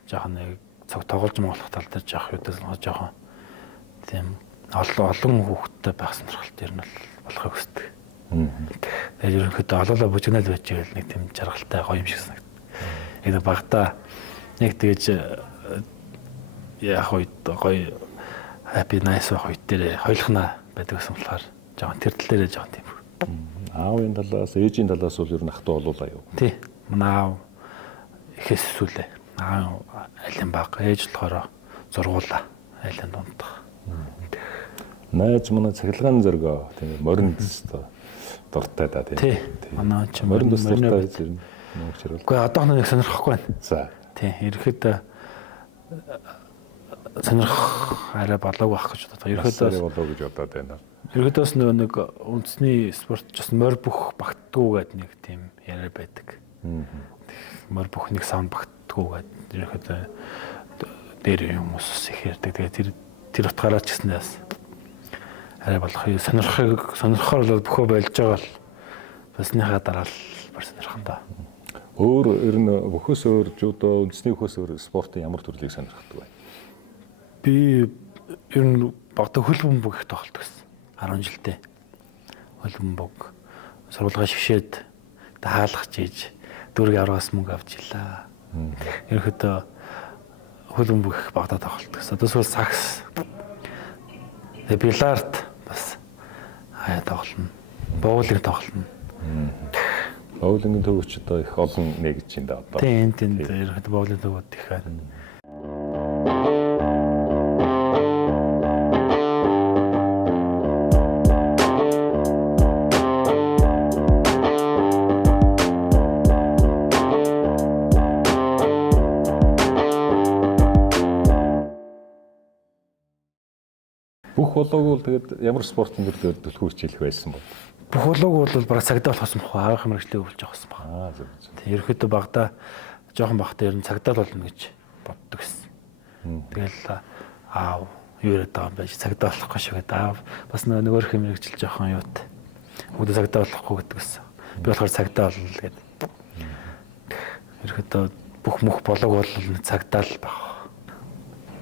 жоох нэг цог тоглож моглох тал дээр жоох юудаас жоох тийм олон хүүхдтэй байх сонирхолтой ер нь болохыг хүсдэг. Тэгээд ерөнхийдөө олоолаа бүжигнэл байж байвал нэг тийм жаргалтай гоё юм шиг санагдав. Яг багтаа яг тэгэж яг гоё happy nice байх үед дээр хойлохнаа байдаг гэсэн болохоор жоохон тэр тал дээр жоохон тийм. Аавын талаас, ээжийн талаас бол ер нь ах トゥ олуулаа юу? Тий. Манай аав ихэс сүлээ. Аав айлын баг, ээж болохоор зургуулаа айлын дундах. Найз манай цахилгаан зөргөө тийм морин дэстэ дуртай да тийм. Тий. Манай ч морин дэс морин дуртай байд. зэрэг мөнгөчрөл. Үгүй одоохоно нэг сонирхохгүй байна. За. Тий. Ерөөхдөө сонирхох арай болоог байх гэж бодлоо. Ерөөдөө болоо гэж бодоод байна. Ерөөдөөс нэг үндэсний спорт ч бас морь бүх багтдаггүй гэдэг нэг тийм яриа байдаг. Морь бүх нэг саунд багтдаггүй гэдэг. Ерөөдөө дээр хүмүүс их ярьдаг. Тэгээ тэр утгаараа ч гэсэндээ бас арай болох сонирхохоор бол бөхөө болж байгаа л басныхаа дараа л бар сонирхон да. Өөр ер нь бөхөөс өөр жудо үндэсний бөхөөс өөр спортын ямар төрлийг сонирхдаг вэ? Би ер нь багтаа хөл бөмбөг их тоглолт гэсэн. 10 жилдээ хөл бөмбөг сургуулгаа шигшээд таалгах чийж дүүргийн аврагаас мөнгө авч илаа. Ерөнхийдөө хөл бөмбөг их багтаа тоглолт гэсэн. Тэсвэр сакс. Тэгээ бильярд бас хаяа тоглоно. Боулинг тоглоно. Боулингийн төвч одоо их олон нэгж байна да одоо. Тийм ерөнхийдөө боулинг төвүүд их байна. Бүх болоогүй л тэгээд ямар спортын төрлөөр түлхүүрч хэлэх байсан бол. Бүх болоогүй бол бараг цагдаа болохсон бах. Аавынх мэрэгчлээ өвлж явахсан бах. Зөв. Тэгээ ерөөхдөө багада жоохон бахта ер нь цагдаа болно гэж боддог гэсэн. Тэгэл аав юу яриад байгаа юм бэ? Цагдаа болохгүй шүү гэдэг. Аав бас нөгөөх юм мэрэгчл жоохон юут. Бүгд цагдаа болохгүй гэдэг гэсэн. Би болохоор цагдаа болно л гэдэг. Ерөөхдөө бүх мөх болоог бол цагдаа л байх.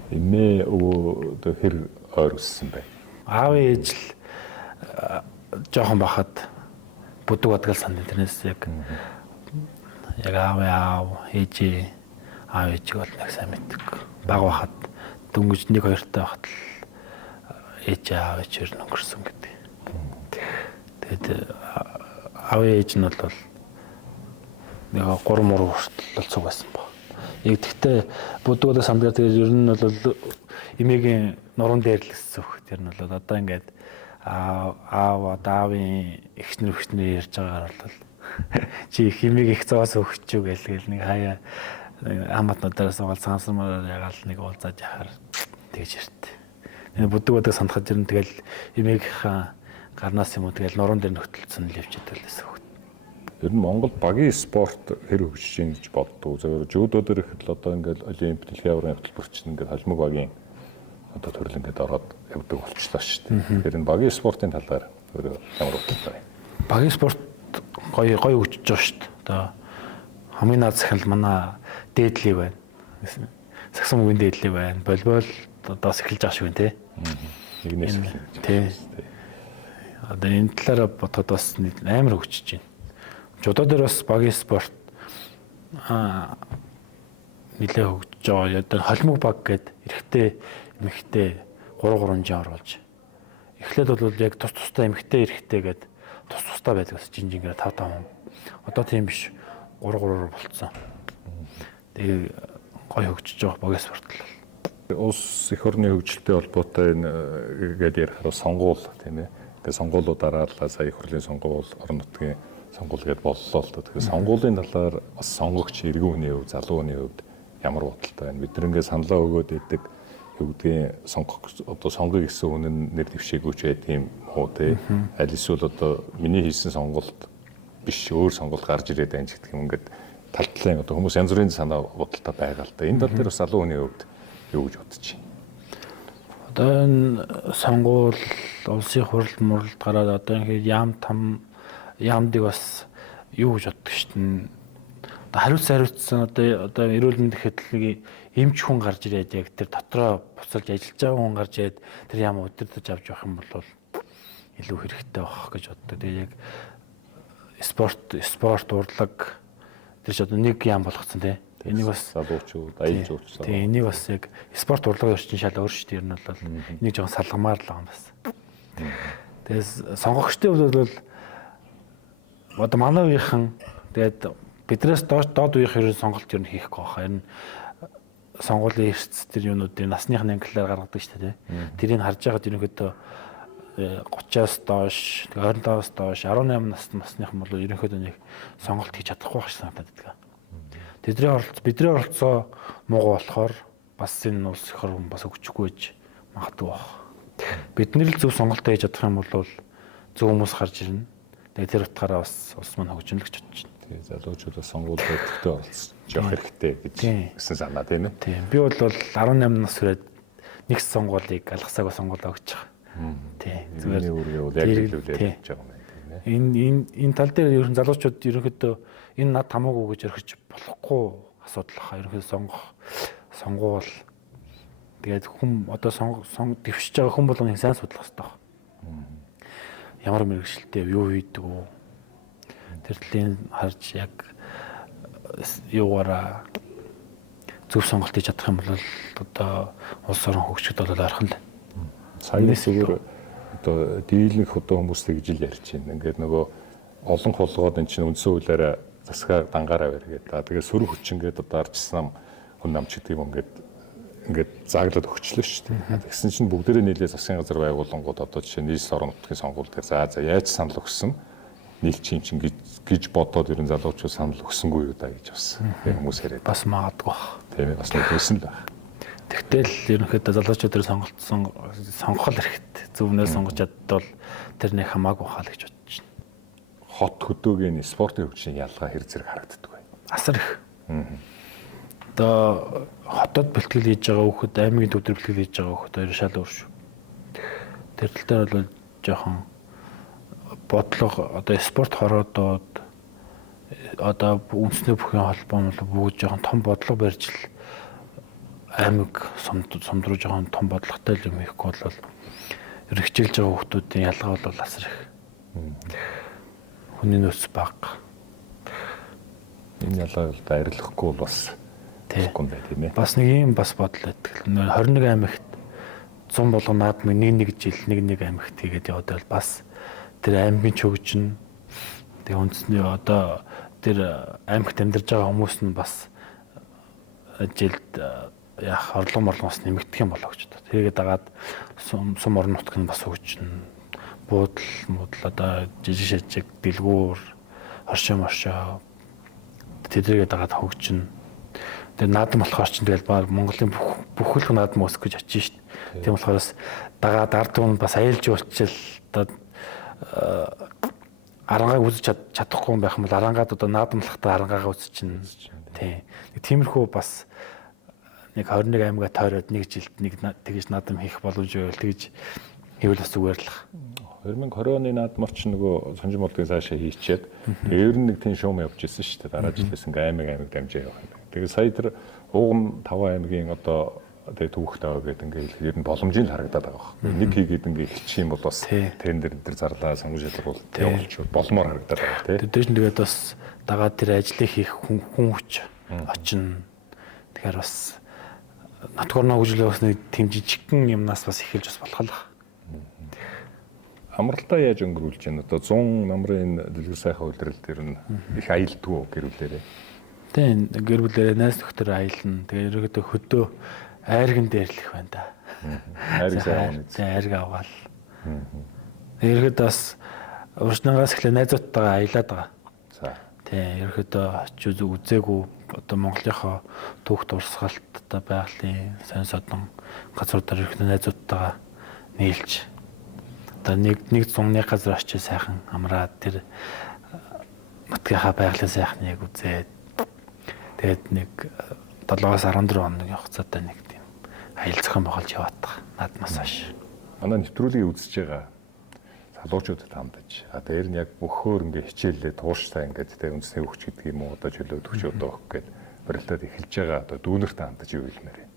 Эмээ өвөө одоо хэр ойрсон бай. Аав ээж л жоохон бахад бүдэг бодгол санд тэрнээс яг аав ээж аав ээжийг бол нэг сайн мэддэг. Баг бахад дөнгөж 1-2 таа бахад л ээж аав ээжээр өнгөрсөн гэдэг. Тэгээд аав ээж нь бол нэг 3-3 хүртэл цуг байсан баг. Яг тэгтээ бүдэг бодгол сандгаар тэгээд ер нь бол эмээгийн нуруунд дээр л гэсэн үг. Тэр нь бол одоо ингээд аавын эхнэр ярьж байгаагаар бол чи их эмээг их зоос өгчүү гээл нэг хаяа хамаатнуудаас угаал сансармаар ягаал нэг уулзаад яхаар тэгж ирт. Энэ бүдэг бодог сандахад ер нь тэгэл эмээгийнхаа гарнаас юм уу тэгэл нуруунд дээр нөхтөлцөн л явж идэв гэсэн үг. Ер нь Монгол багийн спорт хэр хөгжиж чинь гэж боддог. Зөвхөн жудо дээр ихэд л одоо ингээд олимп дэлхийн аваргын хөтөлбөрчд ингээд холимог багийн одоо төрөл ингээд ороод явдаг болчихлоо шүү дээ. Тэгэхээр энэ багийн спортын талаар өөрөө ямар бодолтой вэ? Багийн спорт гоё хөгжиж байгаа шүү дээ. Одоо хамгийн наад захин л манай дээдлийг байна. Сагсан мөгийн дээдлийг байна. Волейбол одоос эхэлж байгаа шүү дээ, тий. Нэгнээс эхэлж. Тий. Одоо энэ талаараа бодоход бас амар хөгжиж байна. Жудо дээр бас багийн спорт нэлээ хөгжиж байгаа. Одоо холимог баг гэдэг эрэгтэй эмэгтэй 3 жин оруулж. Эхлээд бол яг тус тустай эмэгтэй эрэгтэй гэдэг тус тустай байдаг ус жинжингээр 5 хүн. Одоо тийм биш 3 болцсон. Тэгээ гой хөгжиж байгаа багийн спорт л. Улс эх орны хөгжилтэй холбоотой энэ гэдэг ярихаар сонгуул тийм ээ. Тэгээ сонгуулиудаараа сая их хурлын сонгуул, орон нутгийн сонгуул гэдээ боллоо л доо. Тэгэхээр сонгуулийн талаар бас сонгогч иргэн хүний хувьд, залуу хүний хувьд ямар бодолтой байна? Бид нар ингээд саналаа өгөөд идэг хөвдгийн сонгоё гэсэн үнэн нэр дэвшээгүйч байт юм уу те? Аль эсвэл одоо миний хийсэн сонголт биш өөр сонголт гарч ирээд байна гэх юм ингээд тал талын одоо хүмүүс янз бүрийн санаа бодолтой байгаа л да. Энэ тал дээр бас залуу хүний хувьд юу гэж бодож байна? Одоо энэ сонгуул улсын хурал муралд гараад одоо ингээд яамдыг бас юу гэж боддог шүү дээ. Хариуцсан одоо эрүүл мэндийн хэдлэгийн эмч хүн гарч ирээд яг тэр дотроо буцалж ажиллаж байгаа хүн гарч ирээд тэр яам удирдах авч явах юм бол илүү хэрэгтэй байх гэж боддог. Тэгээ яг спорт урлаг тэр ч одоо нэг яам болгоцсон тий. Энийг бас залуучууд, аян жуулчлаа. Тий, энийг бас яг спорт урлагийн орчин шал өөр шүү дээ. Ер нь бол энийг жоохон салгамаар л байгаа юм бас. Тэгээс сонгогчтой бол одоо манай үеийнхэн тэгээд биднээс доод үеийнхэн сонголт ер нь хийхгүй байгаа. Энэ сонгуулийн эрсц тэр юунуудын насныхны ангиллаар гаргадаг шүү дээ. Тэрийг харж байгаад ерөнхийдөө 30-аас доош, 27-аас доош, 18 насныхан бол ерөнхийдөө нэг сонголт хийж чадахгүй байх шиг санагдаад байдаг. Бидний оролцоо муу болохоор бас энэ улс их орн бас өгчихгүй байж магадгүй байна. Бидний л зөв сонголт хийж чадах юм бол зөв хүмүүс гарч ирнэ. Тэгээд тэр утгаараа бас улс маань хөгжинлөгч болж байна. Тэгээ залуучуудаа сонгуульд өдөртөө олцож явах хэрэгтэй гэж гэсэн санаа тийм ээ. Тийм. Би бол 18 нас хүрээд нэг сонгуулийг алгасаагүй сонгуулаа өгч байгаа. Тийм. Зүгээр үүргээ бол яг хэлүүлээд хийж байгаа юм байна тийм ээ. Энэ тал дээр ерөн залуучууд ерөнхийдөө энэ над хамаагүй гэж орхиж болохгүй асуудал хаа. Ерөнхийдөө сонгуул тэгээд хүм одоо дэвшиж байгаа хүн болгоныг сайн судлах хэрэгтэй байна. Ямар мэрэгчлээ юу хийдэг үү? Тэр талын харж яг юугаараа зөв сонголт хийж чадах юм бол одоо улс орон хөгжөхөд бол ойрхон л. Саянаас зүгээр одоо дийлэнх одоо хүмүүстэй гэж л ярьж байна. Ингээд нөгөө олон хулгууд эн чинь үндсэн хуулиараа засгаа дангаараа барьгээд. Тэгээд сөрөг хүчингээд одоо арчсан хүн намч гэдэг юм ингээд зааглаад өгчлөө шүү дээ. Тэгсэн чинь бүгдээрээ нийлээ засгийн газар байгуулангууд одоо жишээ нь нийслэл орон нутгийн сонгуульд за яаж санал өгсөн нийлчин чинь гэж бодоод ерэн залуучууд санал өгсөнгүй юу да гэж бассан. Тэгээ хүмүүс яриад. Бас магадгүй. Тийм ээ бас нэгсэн л байна. Тэгтэл ерөнхийдөө залуучуудын сонгох л хэрэгтэй. Зөвнөө сонгож чадвал тэр нэг хамаагүй хаа л гэж бодож байна. Хот хөдөөгийн спортын хөгжлийн ялгаа хэр зэрэг харагддаг вэ? Асар их. Одоо хотод бэлтгэл хийж байгаа хүүхэд аймгийн төвдөр бэлтгэл хийж байгаа хүүхэд хоёр шал өөр шүү. Тэр тал дээр бол жоохон бодлого одоо спорт хороодод одоо үндэсний бүхний холбоо нь бүгд жоохон том бодлого барьж л аймаг сумдруу жоохон том бодлоготой юм ихгүй бол хичээлж байгаа хүүхдүүдийн ялгаа бол асар их. Хүний нөөц бага. Энэ ялгааг л арилгахгүй бол бас тэгэхгүй юм байна тийм ээ. Бас нэг юм бас бодол байдаг. 21 аймагт 100 болгон наадмын нэг жил нэг аймагт хийгээд яваад бол бас тэр аймгийн чөгжин тэгээ үндэсний одоо тэр аймагт амьдарч байгаа хүмүүс нь бас жилд яах орлого морлогоос нэмэгдэх юм болоо гэж бодод. Тэргээд дагаад сум орон нутг нь бас хөгжин буудал одоо жижиг шажиг дэлгүүр оршоо тэдрэгээ дагаад хөгжин. Тэр наадам болохоор ч тэгэл Монголын бүх л наадам өсөх гэж очиж шít. Тийм болохоос дагаад ард түмэн бас аялж уулчил одоо арангааг үзэж чадахгүй байх юм бол арангаад одоо наадамлахтаа арангаагаа үзэж чинь. Тийм. Тиймэрхүү бас нэг 21 аймгаа тойроод нэг жилд нэг тэгж наадам хийх боломж байвал тэгж хийвэл бас зүгээр л. 2020 оны наадмаар ч нөгөө сонжин болдгийн цаашаа хийчихэд ер нь нэг тийм шуум явж ирсэн шүү дээ. Дараа жилээс ингээ аймаг дамжаа явах юм. Тэгээд сая тэр ууган 5 аймгийн одоо тэгээд түүхтэй байгаа гэдэг ингээ ер нь боломжийн л харагдаад байгаа байна. Нэг хийгээд ингээ хичих юм бол бас тендер дээр зарлаа сонгож шалгуул явуулж болмоор харагдаад байгаа тийм. Тэгээд тэгээд бас дагаад тэр ажлыг хийх хүн хүч очино. Тэгэхээр бас нотгорно хөгжлөөс нэг тийм жижигхэн юмнаас бас эхэлж бас болох л. Амралтаа яаж өнгөрүүлж байна? Одоо 100 намрын дэлгэр сайхан үйлрэл дээр нь их аялдгүй гэр бүлээрээ. Тийм гэр бүлээрээ найз нөхдөр аялна. Тэгээ ерөөдөө хөдөө айрган дээрлэх байна да. Айрг сайхан үү? Айрг авгаал. Ерөөдөө бас урьдчилангаас эхлээ найзуудтайгаа аялаад байгаа. За. Тийм ерөөдөө очиж үзээгүй одоо Монголынхоо түүхт урсгалт одоо байгалийн сайн содон газруудаар ерөөдөө найзуудтайгаа нийлж одоо нэг зуны газар очиж сайхан амраад тэр нутгийнхаа байгалийн сайхныг үзээд тэгээд нэг 7-аас 14 хоногийн хугацаатай нэг тийм аялал зохион байгуулж яваад байгаа. Наадмаас хойш. Манай нэвтрүүлгийг үзэж байгаа залуучуудад хандаж дээр нь яг бөхөөр ингээ хичээлээ тууштай ингээд тэр үндэсний хөгж гэдэг юм уу одоо чөлөөт хөгж одоо өгөх гээд барилдаад эхэлж байгаа одоо дүүнертэй хандаж юу хэлмээр юм.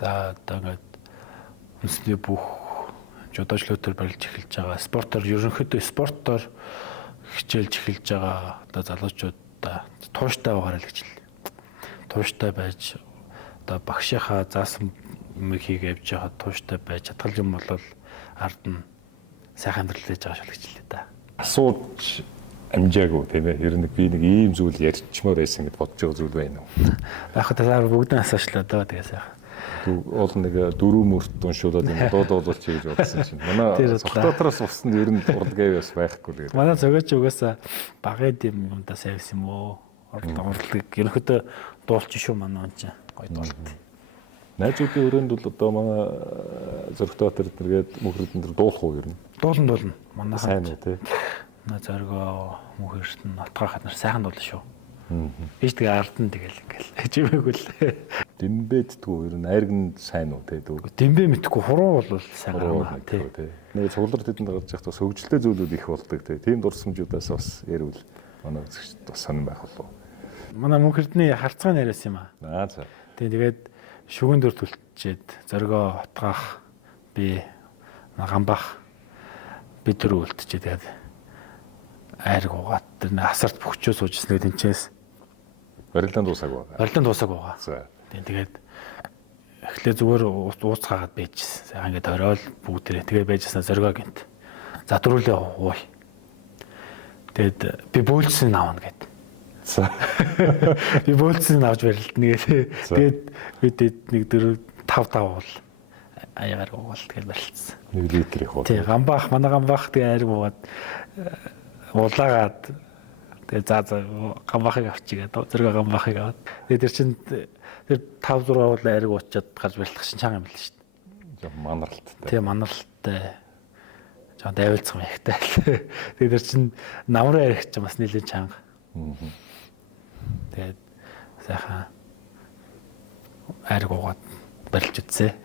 За одоо ингээд үндэсний бүх жодоочлуудаар барилж эхэлж байгаа спортоор ерөнхийдөө спортоор хичээлж эхэлж байгаа одоо залуучуудаа тууштай байгаарай л гэж хэлээ. Тууштай байж одоо багшийнхаа заасан юм хийгээ явж байгаа тууштай байж чадгал юм бол ард нь сайхан амьдрал хийж байгаа шүү гэж хэлээ да. Асууж амжаагүй тийм ээ. Ер нь би нэг ийм зүйл ярьчмаар байсан гэд бодож байгаа зүйл байна уу? Баахад талаар бүгдэн асуучлаа доо тэгээ сайхан. Уул нэг дөрөв мөрт уншуулаад юм дуудуулж хийж бодсон чинь. Манай цогтоотроос усанд ер нь урлагаа бас байхгүй тэгээд. Манай цогооч угаасаа багын дэм юмдаа сервис юм уу? Урлагийг ерөнхийдөө дуулчих шүү манай он чинь. Гоё дуулт. Найзуудын өрөөнд бол одоо манай зөрөгтэй тэргээд мөхрөдөн төр дуулах уу ер нь? Дуулна. Манай сайн уу тий. На зоргоо мөхөрт нь отгоохад нар сайхан дуулна шүү. Биш тэгээ ард нь тэгэл ингээл чимээгүй л. Дэмбэддгүү ер нь айрганд сайн уу тий дүү. Дэмбэ мэдхгүй хуруу бол сайн гарна тий. Нэг цуглар тэдэнд гарч явах бас хөгжилтэй зүйлүүд их болдог тий. Тийм дурсамжуудаас бас ярил манай үзэгчд бас сонирн байх болов. Манай мөнхөрдний харцгаа нэрээс юм аа. За. Тэгээд шүгэн дөр түлчээд зоргоо отгоох би гамбах бид дөрөв үлдчихэд тэгээд айрг угаад тэр асарт бөхчөө суужснаа тэнчээс Барилдаан дуусаагүй байгаа. Барилдаан дуусаагүй байгаа. За. Тэгээд эхлээ зүгээр ууцгаагаад байжсэн. Сайхан ингээд оройл бүгдээ тэгээд байжснаа зоргоо гинт. За дөрүүлээ ууй. Тэгээд би бөөлцсөн аавна гэд. За. Би бөөлцсөн авч барилдана гээ. Тэгээд бид нэг 4-5 бол аягаар угаал тэгээд барилдсан. 1 литр их уу. Тий, гамбах, манай гамбах тэгээд айрг уугаад улаагаад тэгээд за гамбахыг авчигээ зэрэг гамбахыг аваад тэгээд тэр чин тэр 5-6 бол айрг уучаад гарч барилдах шин чанга юм л шүү дээ. Жоо манаралттай. Тийм манаралтай. Жоо дайвалцсан ихтэй. Тэгээд тэр чин намрын аригч бас нэлээд чанга. Тэгээд сайхан айрг уугаад барилж үтсэ.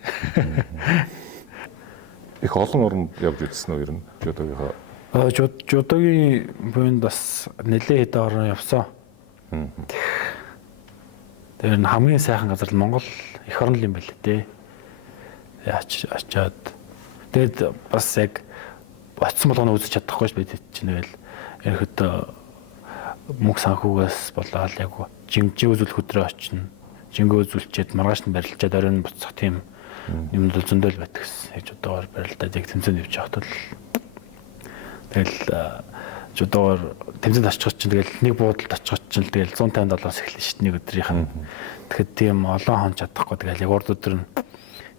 Их олон оронд явж үзсэн үү ер нь? Жодогийнхоо Жодогийн буйнд бас нэлээд хэдэн орон явсан. Тэр нь хамгийн сайхан газар Монгол эх орн юм байл тээ. Очоод тэгээд бас яг очсон болгоно үзэж чадахгүй ш бид чинь тэгэл ерөөхдөө мөнгө санхугаас болоод яг жимжиг үзүүлэх өдрөө очино. Жингөө үзүүлчихэд маргааш нь барилчаад оройн буцах тийм юмд л зөндөл байдаг гэсэн. Яг жодогоор барилдаад яг тэмцээнд явж явахад л тэгэл жодогоор тэмцээнд очиход чинь тэгэл нэг буудалд очиход чинь тэгэл 150 эхэлнэ шүү дээ нэг өдрийнх нь. Тэгэхэд тийм олон хон чадахгүй тэгэл яг урд өдөр нь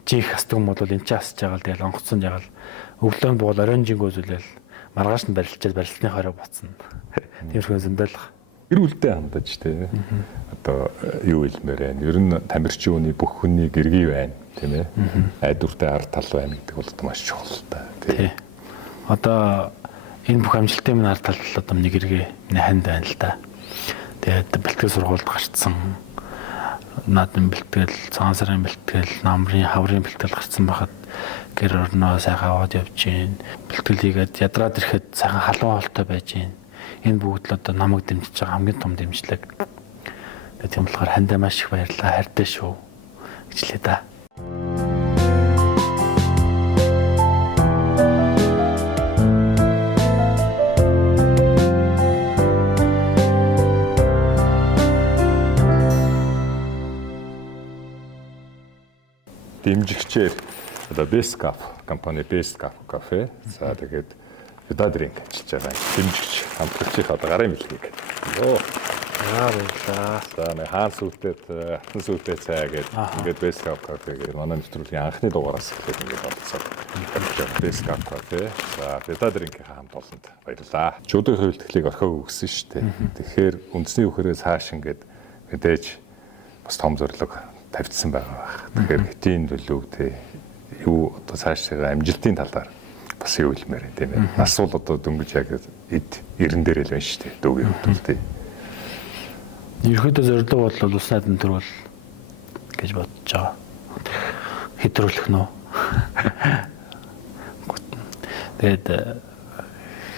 чих хасдаг юм бол энэ ч хасж байгаа л тэгэл онгоцсон жагаал өглөө нь буул оройн жингөө үзүүлэл маргааш нь барилчаад барилтны хороо буцна. Тиймэрхүү зөндөлх. Гэр бүлтэй хандаж тий. Одоо юу хэлмээр байна? Ер нь тамирчин хүний бүх хүний гэргий байна, тийм ээ. Айдвартай ард тал байна гэдэг бол маш чухал та. Тий. Одоо энэ бүх амжилтын минь ард тал одоо нэг гэргээ ханд байна л да. Тэгээд бэлтгэл сургуульд гарцсан. Наадмын бэлтгэл, цагаан сарын бэлтгэл, намрын, хаврын бэлтгэл гарцсан байхад гэр орноо сайхан аваад явж гин. Бэлтгэл хийгээд ядраад ирэхэд сайхан халуун хоолтой байж гин. Энэ бүгд л одоо намайг дэмжиж байгаа хамгийн том дэмжлэг. Тийм болохоор хандаа маш их баярлалаа. Хайртай шүү гэж хэлээ да. Дэмжигчээр одоо Best Cafe компани Best Cafe за тэгээд Юдадринг ажиллаж байгаа. Дэмжигч хамтлагчийн одоо гарын мэлхийг. Баярлалаа. За нэг хаан сүлтээд алтан сүлтээ цай гэдэг ингээд Best Cafe гэдэг манай нэвтрүүлгийн анхны дугаараас эхлээд ингээд болцсон. Best Cafe. За Юдадрингийн хамт олонд баярлалаа. Чөдөг хувилтгэлийг орхиог өгсөн шүү дээ. Тэгэхээр үндэсний үхрээс хааш ингээд мэдээж бас том зорилго тавьдсан байгаа байх. Тэгэхээр хэтийн төлөв те юу одоо цаашаа амжилтын талаар бас юу хэлмээр юм тийм ээ. Нас бол одоо дөнгөж яг эд 90 дээр л байна шүү дээ. Дүүгийн хувьд тийм. Ерөнхийдөө зорилго бол улс найдын төрөл гэж бодож байгаа. Хэтрүүлэх нөө. Тэгээд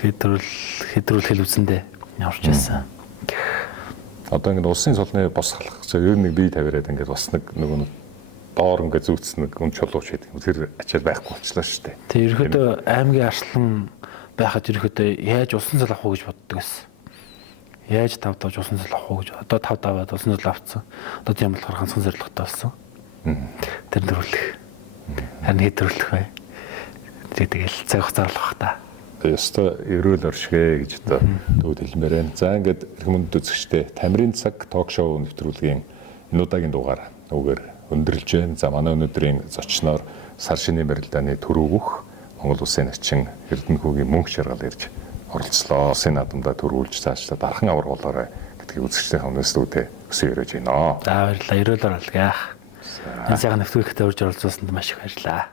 хэтрүүлэх үсэндээ явж байсан. Одоо ингээд улсын цолны бос халах зөв ер нь бие тавиараад ингээд бас нэг нөгөө доор ингээд зүүцсэн нэг үн чулууч гэдэг юм. Тэр ачаал байхгүй болчихлоо шүү дээ. Тэг ерөөдөө аймгийн арслан байхад ерөөдөө яаж усан цол авах уу гэж боддог байсан. Яаж тав давж усан цол авах уу гэж. Одоо тав даваад усан цол авцсан. Одоо тийм болохоор ганцхан зорилготой болсон. Тэр дөрвөлөх. Харин хэдрүүлэх бай. Тэгэл цаг хугацаа болох та. Ёстой эрүүл оршигэ гэж одоо төвд хэлмээр байна. За ингээд эрх мөндөд үзэгчтэй Тамирын цаг ток шоу нэвтрүүлгийн энэ удаагийн дугаар нүгээр өндөрлж байна. За манай өнөөдрийн зочноор сар шинийн барилдааны төрөв өгөх Монгол Улсын начин Эрдэнэхүүгийн мөнх шаргал ирж оролцлоо. Улсын наадамдаа төрүүлж цаашлаа дархан аврагуулаарай гэдгийг үзэгчдийн хамнаас дүүтэй өсөө өрөөж байна. За баярлалаа. Ерөөл оролцгаах. Энэ сайхан нэвтрүүлэгтээ урьж оролцуулсанд маш их баярлалаа.